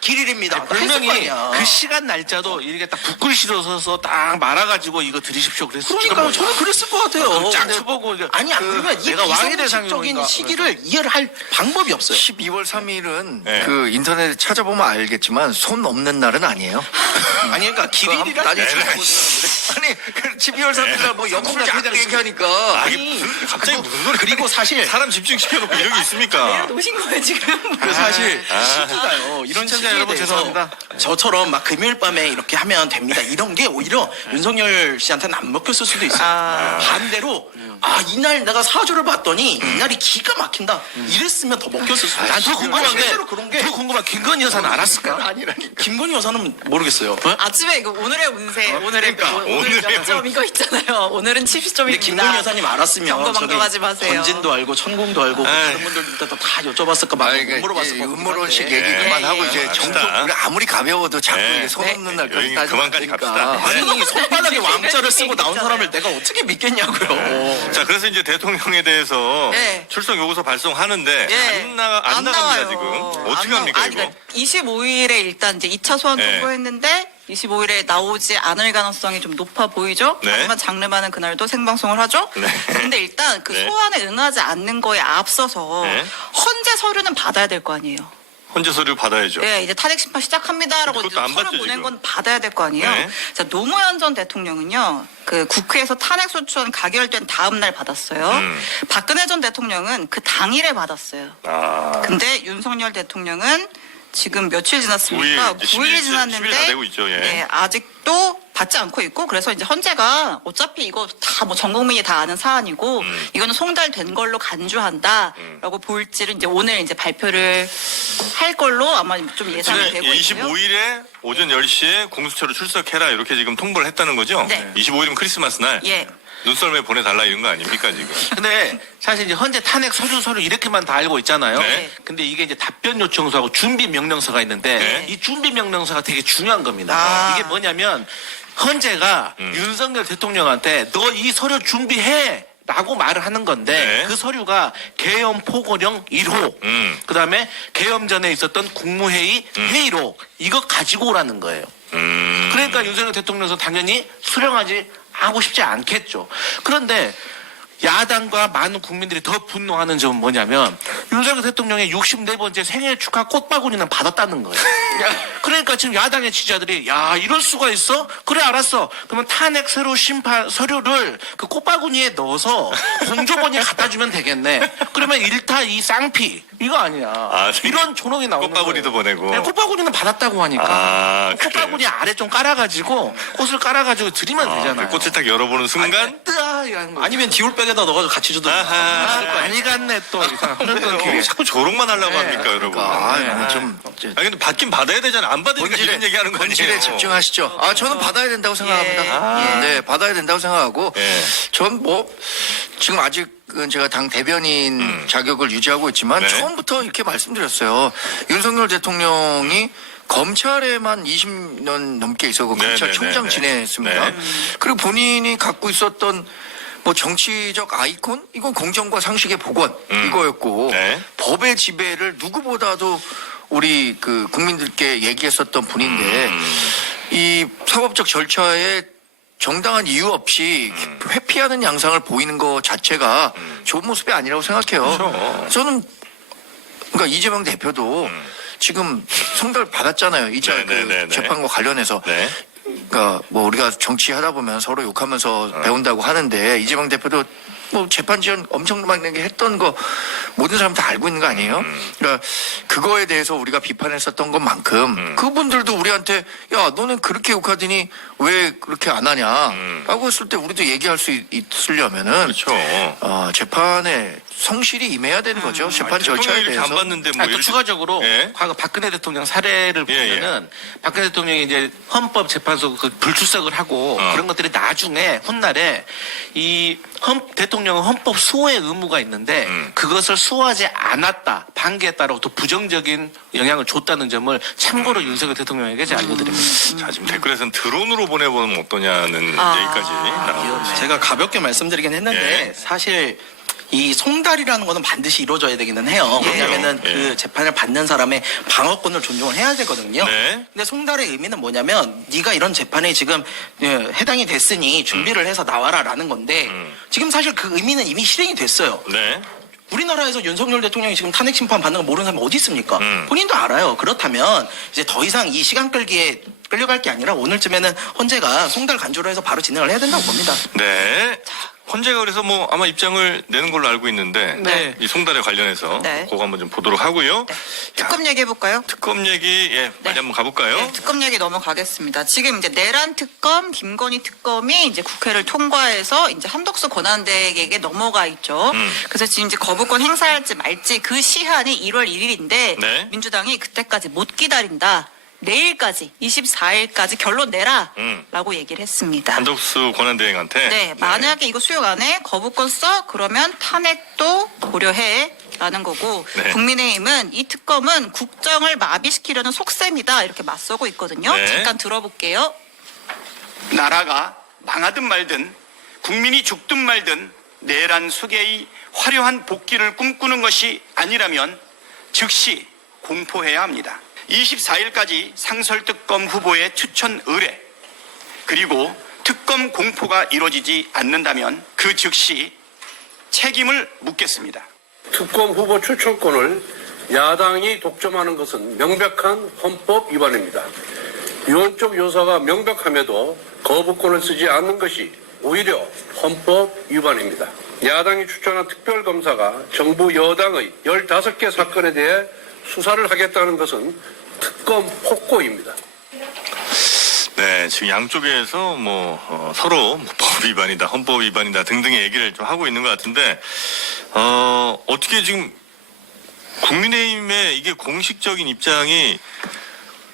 길일입니다. 분명히 그 시간 날짜도 이렇게 딱 붓글 실어서 딱 말아가지고 이거 드리십시오 그랬을지도 그러니까요. 몰라. 저는 그랬을 것 같아요. 그럼 쫙 근데 쳐보고 이제 아니 안 그러면 이 내가 왕의 비상식적인 대상이니까. 시기를 이해를 할 방법이 없어요. 12월 3일은 네. 그 인터넷에 찾아보면 알겠지만 손 없는 날은 아니에요. 아니 그러니까 길일이라 나중에 찾아보세요. 아니 그 12월 3일날 뭐 영수를 쫙 얘기하니까 아니, 갑자기 무슨 소리. 그리고 사실 사람 집중시켜놓고 이런 게 있습니까? 노신 거예요 지금. 그 사실 시기가요. 이런 시기가 여러분 죄송합니다. 저처럼 막 금요일 밤에 이렇게 하면 됩니다. 이런 게 오히려 윤석열 씨한테는 안 먹혔을 수도 있어요. 반대로 이날 내가 사주를 봤더니 이날이 기가 막힌다. 이랬으면 더 먹혔을 수도 있어요. 난 더 궁금한 게, 실제로 그런 게 더 궁금한 김건희 여사는 알았을까? 김건희 여사는 모르겠어요. 아침에 이거 오늘의 운세, 오늘의 그러니까. 오늘 몇 점 이거 있잖아요. 오늘은 70점입니다. 근데 김건희 여사님 알았으면 경고 방송하지 마세요. 건진도 알고 천궁도 알고 다른 분들도 다 여쭤봤을까 막 물어봤을 거고. 음모론식 얘기 그만하고 이제 정통 우리 아무리 가벼워도 자꾸 네. 이게 손 없는 날까지 여기 따지면 그만까지 안 되니까. 갑시다. 네. 아니 손바닥에 왕자를 쓰고 나온 사람을 내가 어떻게 믿겠냐고요. 자, 그래서 이제 대통령에 대해서 네. 출석 요구서 발송하는데 예. 안 나와요. 나갑니다 지금. 어떻게 합니까 아니, 이거? 그러니까 25일에 일단 이제 2차 소환 네. 통보했는데 25일에 나오지 않을 가능성이 좀 높아 보이죠. 네. 하지만 장르만은 그날도 생방송을 하죠. 네. 근데 일단 그 네. 소환에 응하지 않는 거에 앞서서 네. 헌재 서류는 받아야 될 거 아니에요. 헌재 서류 받아야죠. 네, 이제 탄핵 심판 시작합니다라고 이제 그것도 안 서류 받죠, 보낸 지금. 건 받아야 될 거 아니에요. 네. 자, 노무현 전 대통령은요, 그 국회에서 탄핵 소추안 가결된 다음 날 받았어요. 박근혜 전 대통령은 그 당일에 받았어요. 아, 근데 윤석열 대통령은 지금 며칠 지났습니까? 9일, 9일 10일 지났는데 다 되고 있죠, 예. 네, 아직도 받지 않고 있고 그래서 이제 헌재가 어차피 이거 다 뭐 전 국민이 다 아는 사안이고 이거는 송달된 걸로 간주한다라고 볼지를 이제 오늘 이제 발표를 할 걸로 아마 좀 예상이 되고 있고요. 25일에 오전 10시에 공수처로 출석해라 이렇게 지금 통보를 했다는 거죠? 네. 25일이면 크리스마스 날. 예. 눈썰매 보내달라 이런 거 아닙니까 지금? 근데 사실 이제 현재 탄핵 서류 이렇게만 다 알고 있잖아요. 네. 근데 이게 이제 답변 요청서하고 준비 명령서가 있는데 네. 이 준비 명령서가 되게 중요한 겁니다. 아. 이게 뭐냐면 헌재가 윤석열 대통령한테 너 이 서류 준비해. 라고 말을 하는 건데 네. 그 서류가 계엄 포고령 1호 그다음에 계엄 전에 있었던 국무회의 회의록 이거 가지고 오라는 거예요. 그러니까 윤석열 대통령은 당연히 수령하지 하고 싶지 않겠죠. 그런데 야당과 많은 국민들이 더 분노하는 점은 뭐냐면 윤석열 대통령의 64번째 생일 축하 꽃바구니는 받았다는 거예요. 그러니까 지금 야당의 지지자들이 야 이럴 수가 있어? 그래 알았어. 그러면 탄핵 심판 서류를 그 꽃바구니에 넣어서 공조본에 갖다 주면 되겠네. 그러면 1타 2 쌍피 이거 아니야. 아, 이런 조롱이 나오는 꽃바구니도 거예요. 보내고. 네, 꽃바구니는 받았다고 하니까. 아, 꽃바구니 아래 좀 깔아가지고 꽃을 깔아가지고 드리면 되잖아요. 꽃을 딱 열어보는 순간 아니면 디올백에다 넣어가지고 같이 주던가. 아하. 많이 갔네 또 이상 흐르던 길에. 자꾸 조롱만 하려고 합니까 여러분? 좀 아니 근데 받긴 받아야 되잖아. 안 받으니까 이런 얘기하는 거 아니에요? 본질에 집중하시죠. 저는 받아야 된다고 생각합니다. 네, 받아야 된다고 생각하고, 예. 전 뭐, 지금 아직은 제가 당 대변인 자격을 유지하고 있지만, 네. 처음부터 이렇게 말씀드렸어요. 윤석열 대통령이 검찰에만 20년 넘게 있었고, 네, 검찰총장 네, 네. 지냈습니다. 네. 그리고 본인이 갖고 있었던 뭐 정치적 아이콘? 이건 공정과 상식의 복원, 이거였고, 네. 법의 지배를 누구보다도 우리 그 국민들께 얘기했었던 분인데 이 사법적 절차에 정당한 이유 없이 회피하는 양상을 보이는 것 자체가 좋은 모습이 아니라고 생각해요. 그렇죠. 저는 그러니까 이재명 대표도 지금 송달 받았잖아요. 이자 네, 그 네, 네, 네. 재판과 관련해서. 네. 그러니까 뭐 우리가 정치하다 보면 서로 욕하면서 배운다고 하는데 이재명 대표도 뭐 재판 지연 엄청나게 했던 거 모든 사람 다 알고 있는 거 아니에요? 그러니까 그거에 대해서 우리가 비판했었던 것만큼 그분들도 우리한테 야 너는 그렇게 욕하더니 왜 그렇게 안 하냐라고 했을 때 우리도 얘기할 수 있으려면은 그렇죠. 재판에 성실히 임해야 되는 거죠. 재판 절차에 대통령이 이렇게 대해서. 안 받는데 뭐 아니, 또 이렇게- 추가적으로 예. 과거 박근혜 대통령 사례를 예, 보면은 박근혜 대통령이 이제 헌법재판소 그 불출석을 하고 그런 것들이 나중에 훗날에 이 대통령은 헌법 수호의 의무가 있는데 그것을 수호하지 않았다 반기했다라고 또 부정적인 영향을 줬다는 점을 참고로 윤석열 대통령에게 제가 알려드립니다. 자 지금 댓글에서는 드론으로 보내보면 어떠냐는 얘기까지 나오고 있어요. 제가 가볍게 말씀드리긴 했는데 예. 사실 이 송달이라는 거는 반드시 이루어져야 되기는 해요. 예. 왜냐하면 예. 그 재판을 받는 사람의 방어권을 존중을 해야 되거든요. 네. 근데 송달의 의미는 뭐냐면 네가 이런 재판에 지금 해당이 됐으니 준비를 해서 나와라라는 건데 지금 사실 그 의미는 이미 실행이 됐어요. 네. 우리나라에서 윤석열 대통령이 지금 탄핵 심판 받는 거 모르는 사람이 어디 있습니까? 음. 본인도 알아요. 그렇다면 이제 더 이상 이 시간 끌기에 끌려갈 게 아니라 오늘쯤에는 헌재가 송달 간주를 해서 바로 진행을 해야 된다고 봅니다. 네. 헌재가 그래서 뭐 아마 입장을 내는 걸로 알고 있는데 네. 이 송달에 관련해서 네. 그거 한번 좀 보도록 하고요. 특검 얘기해볼까요? 특검 얘기 빨리 한번 가볼까요? 네, 특검 얘기 넘어가겠습니다. 지금 이제 내란 특검, 김건희 특검이 이제 국회를 통과해서 이제 한덕수 권한대행에게 넘어가 있죠. 그래서 지금 이제 거부권 행사할지 말지 그 시한이 1월 1일인데 네. 민주당이 그때까지 못 기다린다. 내일까지 24일까지 결론 내라라고 얘기를 했습니다. 한덕수 권한대행한테. 네, 만약에 이거 수용 안 해, 거부권 써, 그러면 탄핵도 고려해. 라는 거고 네. 국민의힘은 이 특검은 국정을 마비시키려는 속셈이다 이렇게 맞서고 있거든요. 네. 잠깐 들어볼게요. 나라가 망하든 말든 국민이 죽든 말든 내란 수계의 화려한 복귀를 꿈꾸는 것이 아니라면 즉시 공포해야 합니다. 24일까지 상설특검 후보의 추천 의뢰 그리고 특검 공포가 이루어지지 않는다면 그 즉시 책임을 묻겠습니다. 특검 후보 추천권을 야당이 독점하는 것은 명백한 헌법 위반입니다. 위헌적 요소가 명백함에도 거부권을 쓰지 않는 것이 오히려 헌법 위반입니다. 야당이 추천한 특별검사가 정부 여당의 15개 사건에 대해 수사를 하겠다는 것은 특검 폭고입니다. 네, 지금 양쪽에서 서로 법 위반이다, 헌법 위반이다 등등의 얘기를 좀 하고 있는 것 같은데, 어떻게 지금 국민의힘의 이게 공식적인 입장이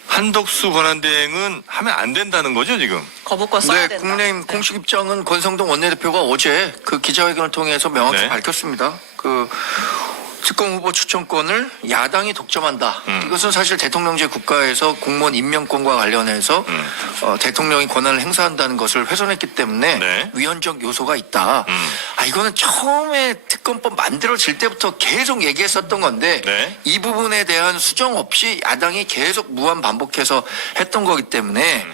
한덕수 권한대행은 하면 안 된다는 거죠, 지금? 거부권 써야 네, 된다. 국민의힘 네. 공식 입장은 권성동 원내대표가 어제 그 기자회견을 통해서 명확히 네. 밝혔습니다. 그 특검 후보 추천권을 야당이 독점한다. 이것은 사실 대통령제 국가에서 공무원 임명권과 관련해서 대통령이 권한을 행사한다는 것을 훼손했기 때문에 네. 위헌적 요소가 있다. 이거는 처음에 특검법 만들어질 때부터 계속 얘기했었던 건데 네. 이 부분에 대한 수정 없이 야당이 계속 무한 반복해서 했던 거기 때문에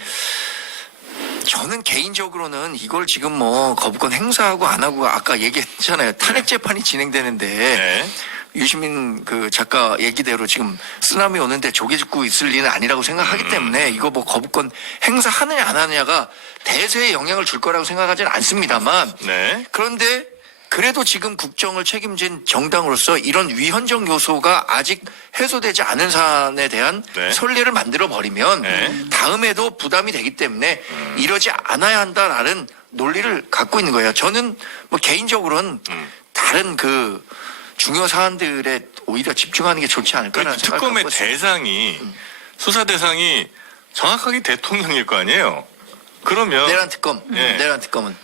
저는 개인적으로는 이걸 지금 거부권 행사하고 안 하고 아까 얘기했잖아요. 탄핵 재판이 진행되는데 네. 유시민 그 작가 얘기대로 지금 쓰나미 오는데 조개 줍고 있을 일은 아니라고 생각하기 때문에 이거 거부권 행사하느냐 안 하느냐가 대세에 영향을 줄 거라고 생각하지는 않습니다만 네. 그런데 그래도 지금 국정을 책임진 정당으로서 이런 위헌적 요소가 아직 해소되지 않은 사안에 대한 네. 선례를 만들어 버리면 네. 다음에도 부담이 되기 때문에 이러지 않아야 한다라는 논리를 갖고 있는 거예요. 저는 개인적으로는 다른 그 중요 사안들에 오히려 집중하는 게 좋지 않을까라는 생각을 특검의 갖고 있어요. 대상이 수사 대상이 정확하게 대통령일 거 아니에요. 그러면 내란 특검, 네. 내란 특검은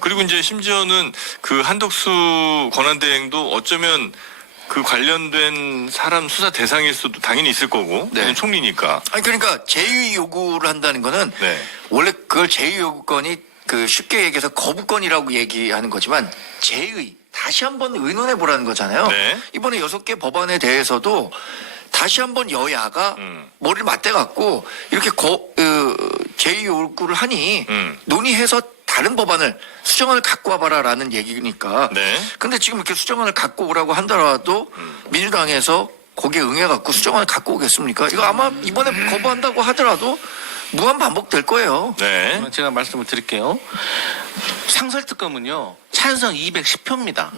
그리고 이제 심지어는 그 한덕수 권한대행도 어쩌면 그 관련된 사람 수사 대상일 수도 당연히 있을 거고, 네. 그냥 총리니까. 아니 그러니까 제의 요구를 한다는 거는 네. 원래 그걸 제의 요구권이 그 쉽게 얘기해서 거부권이라고 얘기하는 거지만 제의 다시 한번 의논해 보라는 거잖아요. 네. 이번에 6개 법안에 대해서도 다시 한번 여야가 머리를 맞대갖고 이렇게 제의 요구를 하니 논의해서 다른 법안을 수정안을 갖고 와봐라라는 얘기니까. 네. 근데 지금 이렇게 수정안을 갖고 오라고 한다라도 민주당에서 거기에 응해갖고 수정안을 갖고 오겠습니까? 이거 아마 이번에 거부한다고 하더라도 무한 반복될 거예요. 네. 제가 말씀을 드릴게요. 상설특검은요, 찬성 210표입니다.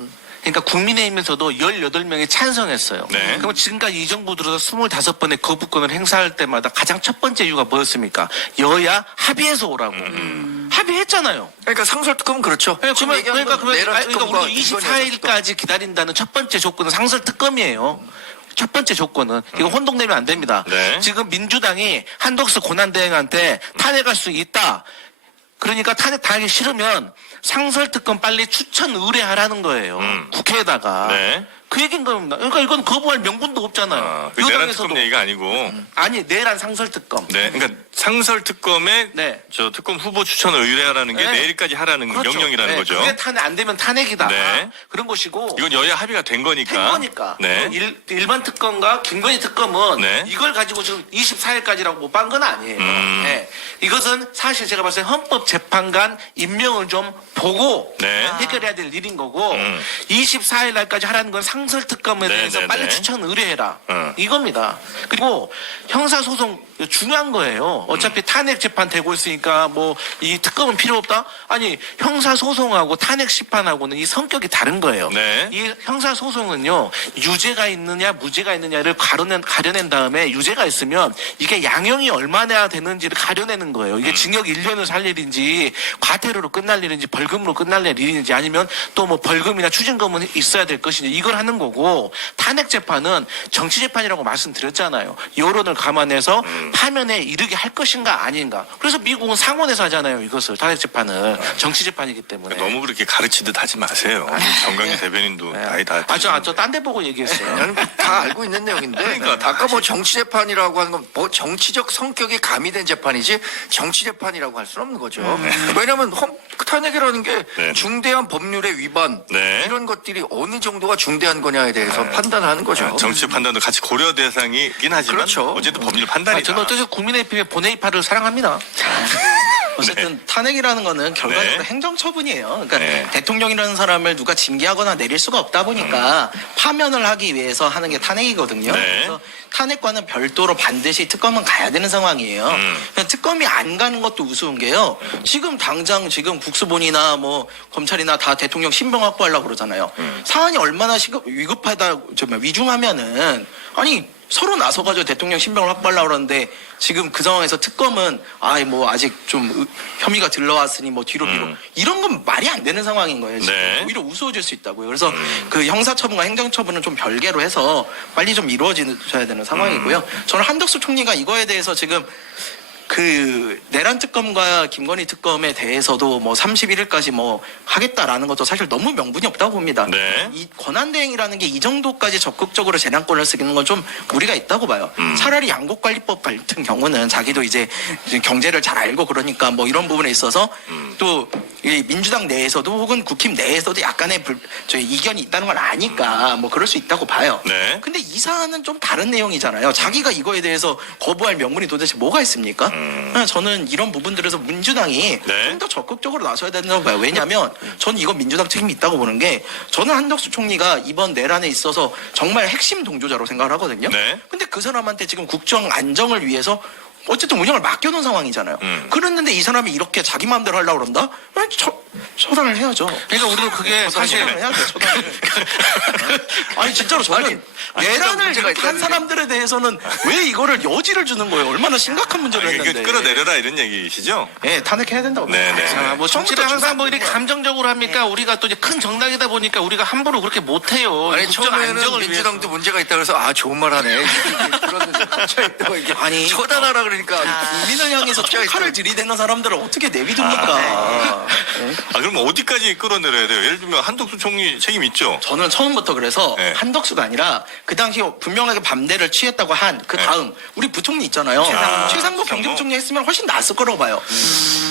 그러니까 국민의힘에서도 18명이 찬성했어요. 네. 그럼 지금까지 이 정부 들어서 25번의 거부권을 행사할 때마다 가장 첫 번째 이유가 뭐였습니까? 여야 합의해서 오라고. 합의했잖아요. 그러니까 상설특검은 그렇죠. 네, 지금 얘기한 건 내란 그러니까 특검과 우리가 이번 여성 특검. 24일까지 기다린다는 첫 번째 조건은 상설특검이에요. 첫 번째 조건은 이거 혼동되면 안 됩니다. 네. 지금 민주당이 한덕수 권한대행한테 탄핵할 수 있다. 그러니까 탄핵 당하기 싫으면 상설특검 빨리 추천 의뢰하라는 거예요. 국회에다가. 네. 그 얘기인 겁니다. 그러니까 이건 거부할 명분도 없잖아요. 그 내란 특검 얘기가 아니고. 아니 내란 상설특검. 네. 그러니까 상설특검에 네. 저 특검 후보 추천을 의뢰하라는 게 네. 내일까지 하라는 그렇죠. 명령이라는 네, 거죠. 그게 탄핵 안 되면 탄핵이다. 네. 그런 것이고. 이건 여야 합의가 된 거니까. 된 거니까. 네. 일반 특검과 김건희 특검은 네. 이걸 가지고 지금 24일까지라고 못 반 건 아니에요. 네. 이것은 사실 제가 봤을 때 헌법재판관 임명을 좀 보고 네. 해결해야 될 일인 거고 24일 날까지 하라는 건 상설특검에 네, 대해서 네, 빨리 네. 추천 의뢰해라. 이겁니다. 그리고 형사소송 중요한 거예요. 어차피 탄핵 재판 되고 있으니까 뭐 이 특검은 필요 없다? 아니 형사소송하고 탄핵 심판하고는 이 성격이 다른 거예요. 네. 이 형사소송은요 유죄가 있느냐 무죄가 있느냐를 가려낸 다음에 유죄가 있으면 이게 양형이 얼마나 되는지를 가려내는 거예요. 이게 징역 1년을 살 일인지 과태료로 끝날 일인지 벌금으로 끝날 일인지 아니면 또 뭐 벌금이나 추징금은 있어야 될 것인지 이걸 하는 거고 탄핵 재판은 정치 재판이라고 말씀드렸잖아요. 여론을 감안해서 파면에 이르게 할 것인가 아닌가. 그래서 미국은 상원에서 하잖아요. 이것을 탄핵 재판은 정치 재판이기 때문에. 너무 그렇게 가르치듯 하지 마세요. 정강희 대변인도 나이 다. 저 딴 데 보고 얘기했어요. 나는 다 알고 있는 내용인데 그러니까 다 아까 뭐 정치 재판이라고 하는 건 뭐 정치적 성격이 가미된 재판이지 정치 재판이라고 할 수는 없는 거죠. 왜냐하면 탄핵이라는 게 네. 중대한 법률의 위반 네. 이런 것들이 어느 정도가 중대한 거냐에 대해서 판단하는 거죠. 정치 판단도 같이 고려 대상이긴 하지만 그렇죠. 어쨌든 법률 판단이다. 저는 어떠세요? 국민의힘의 본회의파를 사랑합니다. 어쨌든 탄핵이라는 거는 결과적으로 네. 행정처분이에요. 그러니까 네. 대통령이라는 사람을 누가 징계하거나 내릴 수가 없다 보니까 파면을 하기 위해서 하는 게 탄핵이거든요. 네. 그래서 탄핵과는 별도로 반드시 특검은 가야 되는 상황이에요. 그냥 특검이 안 가는 것도 우스운 게요. 지금 당장 지금 국수본이나 뭐 검찰이나 다 대통령 신병 확보하려고 그러잖아요. 사안이 얼마나 위급하다, 위중하면은 아니 서로 나서가지고 대통령 신병을 확보하려고 그러는데 지금 그 상황에서 특검은 뭐 아직 좀 혐의가 들러왔으니 뭐 뒤로 이런 건 말이 안 되는 상황인 거예요. 지금. 네. 오히려 우스워질 수 있다고요. 그래서 그 형사처분과 행정처분은 좀 별개로 해서 빨리 좀 이루어져야 되는 상황이고요. 저는 한덕수 총리가 이거에 대해서 지금 그 내란 특검과 김건희 특검에 대해서도 뭐 31일까지 뭐 하겠다라는 것도 사실 너무 명분이 없다고 봅니다. 네. 이 권한대행이라는 게 이 정도까지 적극적으로 재량권을 쓰는 건 좀 무리가 있다고 봐요. 차라리 양곡관리법 같은 경우는 자기도 이제 경제를 잘 알고 그러니까 뭐 이런 부분에 있어서 또 이 민주당 내에서도 혹은 국힘 내에서도 약간의 이견이 있다는 걸 아니까 뭐 그럴 수 있다고 봐요. 네. 근데 이 사안은 좀 다른 내용이잖아요. 자기가 이거에 대해서 거부할 명분이 도대체 뭐가 있습니까? 저는 이런 부분들에서 민주당이 네. 좀 더 적극적으로 나서야 된다고 봐요. 왜냐하면 저는 이건 민주당 책임이 있다고 보는 게 저는 한덕수 총리가 이번 내란에 있어서 정말 핵심 동조자로 생각을 하거든요. 네. 근데 그 사람한테 지금 국정 안정을 위해서 어쨌든 운영을 맡겨놓은 상황이잖아요. 그랬는데 이 사람이 이렇게 자기 마음대로 하려고 그런다? 처단을 해야죠. 그러니까 우리도 그게 사실 처단을 해야죠. 처단을. 아니 진짜로 저는 내란을 문제가 이렇게 한 있다는 사람들에 대해서는 왜 이거를 여지를 주는 거예요? 얼마나 심각한 문제를 이게 했는데. 끌어내려라 이런 얘기시죠? 예, 탄핵해야 된다고. 네, 네. 자, 뭐 정치를 항상 뭐 이렇게 감정적으로 합니까? 우리가 또 이제 큰 정당이다 보니까 우리가 함부로 그렇게 못해요. 아니 국정 처음에는 안정을 민주당도 위해서. 문제가 있다 그래서 좋은 말 하네 그러는데 갑자기 또 이게 아니, 처단하라 그러니까 국민을 향해서 갑자기 총칼을 들이대는 사람들을 어떻게 내비둡니까? 그럼 어디까지 끌어내려야 돼요? 예를 들면 한덕수 총리 책임 있죠? 저는 처음부터 그래서 네. 한덕수가 아니라 그 당시 분명하게 밤대를 취했다고 한 그 다음 우리 부총리 있잖아요. 최상목 경제부총리 했으면 훨씬 나았을 거라고 봐요.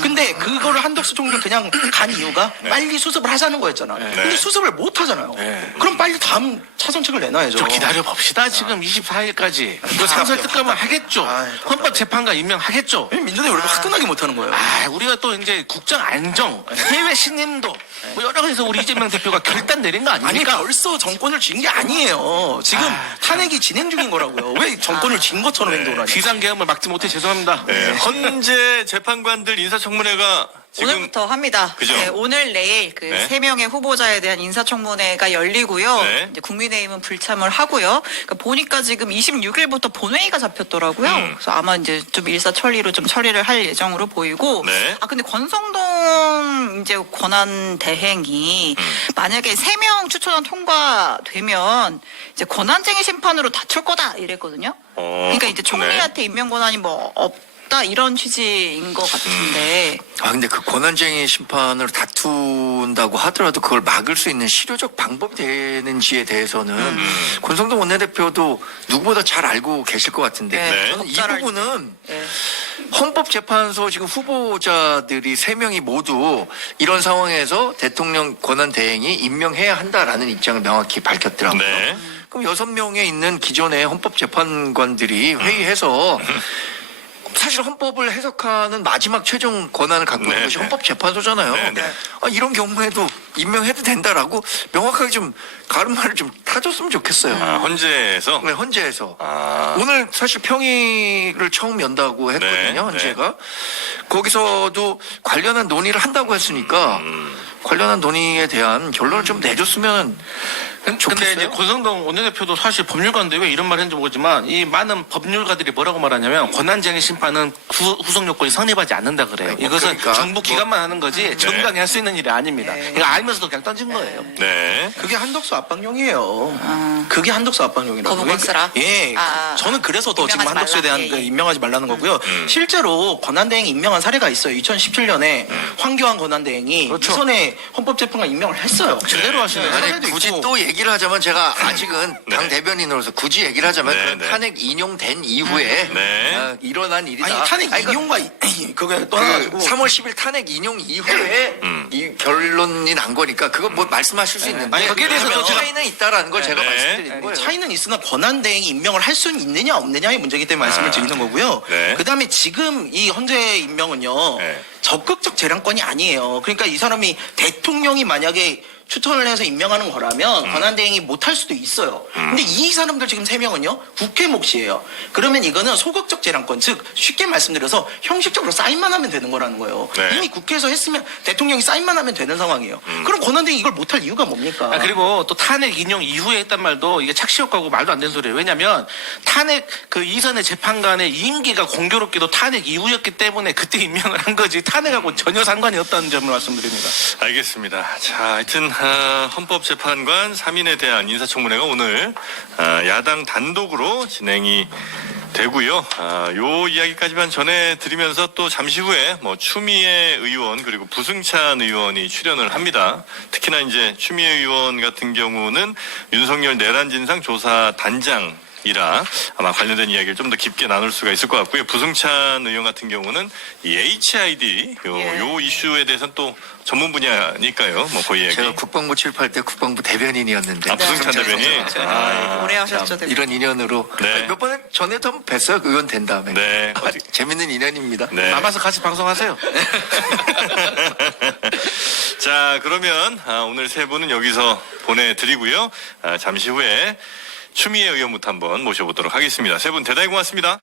근데 그거를 한덕수 총리가 그냥 간 이유가 빨리 수습을 하자는 거였잖아. 근데 수습을 못 하잖아요. 그럼 빨리 다음 차선책을 내놔야죠. 좀 기다려 봅시다. 지금 24일까지. 그 상설 특검은 하겠죠. 헌법재판관 임명하겠죠. 민주당이 왜 이렇게 화끈하게 못 하는 거예요? 우리가 또 이제 국정 안정, 해외 신임도 뭐 여러 가지에서 우리 이재명 대표가 결단 내린 거 아니 아닙니까? 벌써 정권을 쥔 게 아니에요. 지금 탄핵이 진행 중인 거라고요. 왜 정권을 쥔 것처럼 행동을 하냐? 비상계엄을 막지 못해 죄송합니다. 네. 헌재 재판관들 인사청문회가 지금 오늘부터 합니다. 그죠? 네, 오늘 내일 그 네. 3명의 후보자에 대한 인사청문회가 열리고요. 네. 이제 국민의힘은 불참을 하고요. 그러니까 보니까 지금 26일부터 본회의가 잡혔더라고요. 그래서 아마 이제 좀 일사천리로 좀 처리를 할 예정으로 보이고. 네. 근데 권성동 이제 권한 대행이 만약에 3명 추천안 통과되면 이제 권한쟁의 심판으로 다툴 거다 이랬거든요. 그러니까 이제 총리한테 임명 권한이 뭐 없다 이런 취지인 것 같은데. 근데 그 권한쟁의 심판을 다툰다고 하더라도 그걸 막을 수 있는 실효적 방법이 되는지에 대해서는 권성동 원내대표도 누구보다 잘 알고 계실 것 같은데 네. 저는 이 잘 알죠. 부분은 네. 헌법재판소 지금 후보자들이 3명이 모두 이런 상황에서 대통령 권한대행이 임명해야 한다라는 입장을 명확히 밝혔더라고요. 네. 그럼 6명에 있는 기존의 헌법재판관들이 회의해서 사실 헌법을 해석하는 마지막 최종 권한을 갖고 있는 네, 것이 네. 헌법재판소잖아요. 네, 네. 이런 경우에도 임명해도 된다라고 명확하게 좀 가름말을 좀 타줬으면 좋겠어요. 헌재에서 네, 헌재에서. 아. 오늘 사실 평의를 처음 연다고 했거든요, 네, 헌재가. 거기서도 관련한 논의를 한다고 했으니까 관련한 논의에 대한 결론을 좀 내줬으면 근데 좋겠어요. 이제 고성동 원내대표도 사실 법률가인데 왜 이런 말 했는지 모르지만 이 많은 법률가들이 뭐라고 말하냐면 권한쟁의 심판은 후속 요건이 성립하지 않는다 그래요. 이것은 그러니까 정부 기관만 하는 거지 정당이 할 수 있는 일이 아닙니다. 이거 알면서도 그냥 던진 거예요. 네. 그게 한덕수 압박용이에요. 그게 한덕수 압박용이라고. 거부권 쓰라? 예. 아, 저는 그래서 더 지금 임명하지 한덕수에 말라. 대한 예, 그 예. 임명하지 말라는 거고요. 실제로 권한대행 임명한 사례가 있어요. 2017년에 황교안 권한대행이 이선에 헌법재판관 임명을 했어요. 제대로 하시네. 네, 아니 사례도 굳이 있고. 또 얘기를 하자면 제가 아직은 당 대변인으로서 굳이 얘기를 하자면 네, 그건 네. 탄핵 인용된 이후에 네. 일어난 일이다. 아니 탄핵 그러니까 인용과 그게 그 떠나가지고 3월 10일 탄핵 인용 이후에 이 결론이 난 거니까 그거 뭐 말씀하실 수 있는데 아니, 거기에 대해서는 그러면 제가- 차이는 있다라는 걸 제가 네. 말씀드리는 거예요. 차이는 있으나 권한대행이 임명을 할 수는 있느냐 없느냐의 문제이기 때문에 말씀을 드리는 거고요. 네. 그다음에 지금 이 헌재 임명은요. 네. 적극적 재량권이 아니에요. 그러니까 이 사람이 대통령이 만약에 추천을 해서 임명하는 거라면 권한대행이 못할 수도 있어요. 근데 이 사람들 지금 3명은요. 국회 몫이에요. 그러면 이거는 소극적 재량권, 즉 쉽게 말씀드려서 형식적으로 사인만 하면 되는 거라는 거예요. 네. 이미 국회에서 했으면 대통령이 사인만 하면 되는 상황이에요. 그럼 권한대행이 이걸 못할 이유가 뭡니까? 그리고 또 탄핵 인용 이후에 했단 말도 이게 착시 효과고 말도 안 되는 소리예요. 왜냐하면 탄핵 그 이선의 재판관의 임기가 공교롭게도 탄핵 이후였기 때문에 그때 임명을 한 거지 탄핵하고 전혀 상관이 없다는 점을 말씀드립니다. 알겠습니다. 자, 하여튼 헌법재판관 3인에 대한 인사청문회가 오늘 야당 단독으로 진행이 되고요. 요 이야기까지만 전해드리면서 또 잠시 후에 뭐 추미애 의원 그리고 부승찬 의원이 출연을 합니다. 특히나 이제 추미애 의원 같은 경우는 윤석열 내란 진상 조사 단장 이라 아마 관련된 이야기를 좀 더 깊게 나눌 수가 있을 것 같고요. 부승찬 의원 같은 경우는 이 HID 요 이슈에 대해서는 또 전문 분야니까요. 뭐 그 이야기. 제가 국방부 출입할 때 국방부 대변인이었는데 부승찬 대변인. 오래 하셨죠, 대변인. 이런 인연으로 네. 몇 번에 전에도 한번 뵀어요. 의원 된 다음에. 네. 재밌는 인연입니다. 네. 남아서 같이 방송하세요. 자, 그러면 오늘 세 분은 여기서 보내드리고요. 잠시 후에 추미애 의원부터 한번 모셔보도록 하겠습니다. 세 분 대단히 고맙습니다.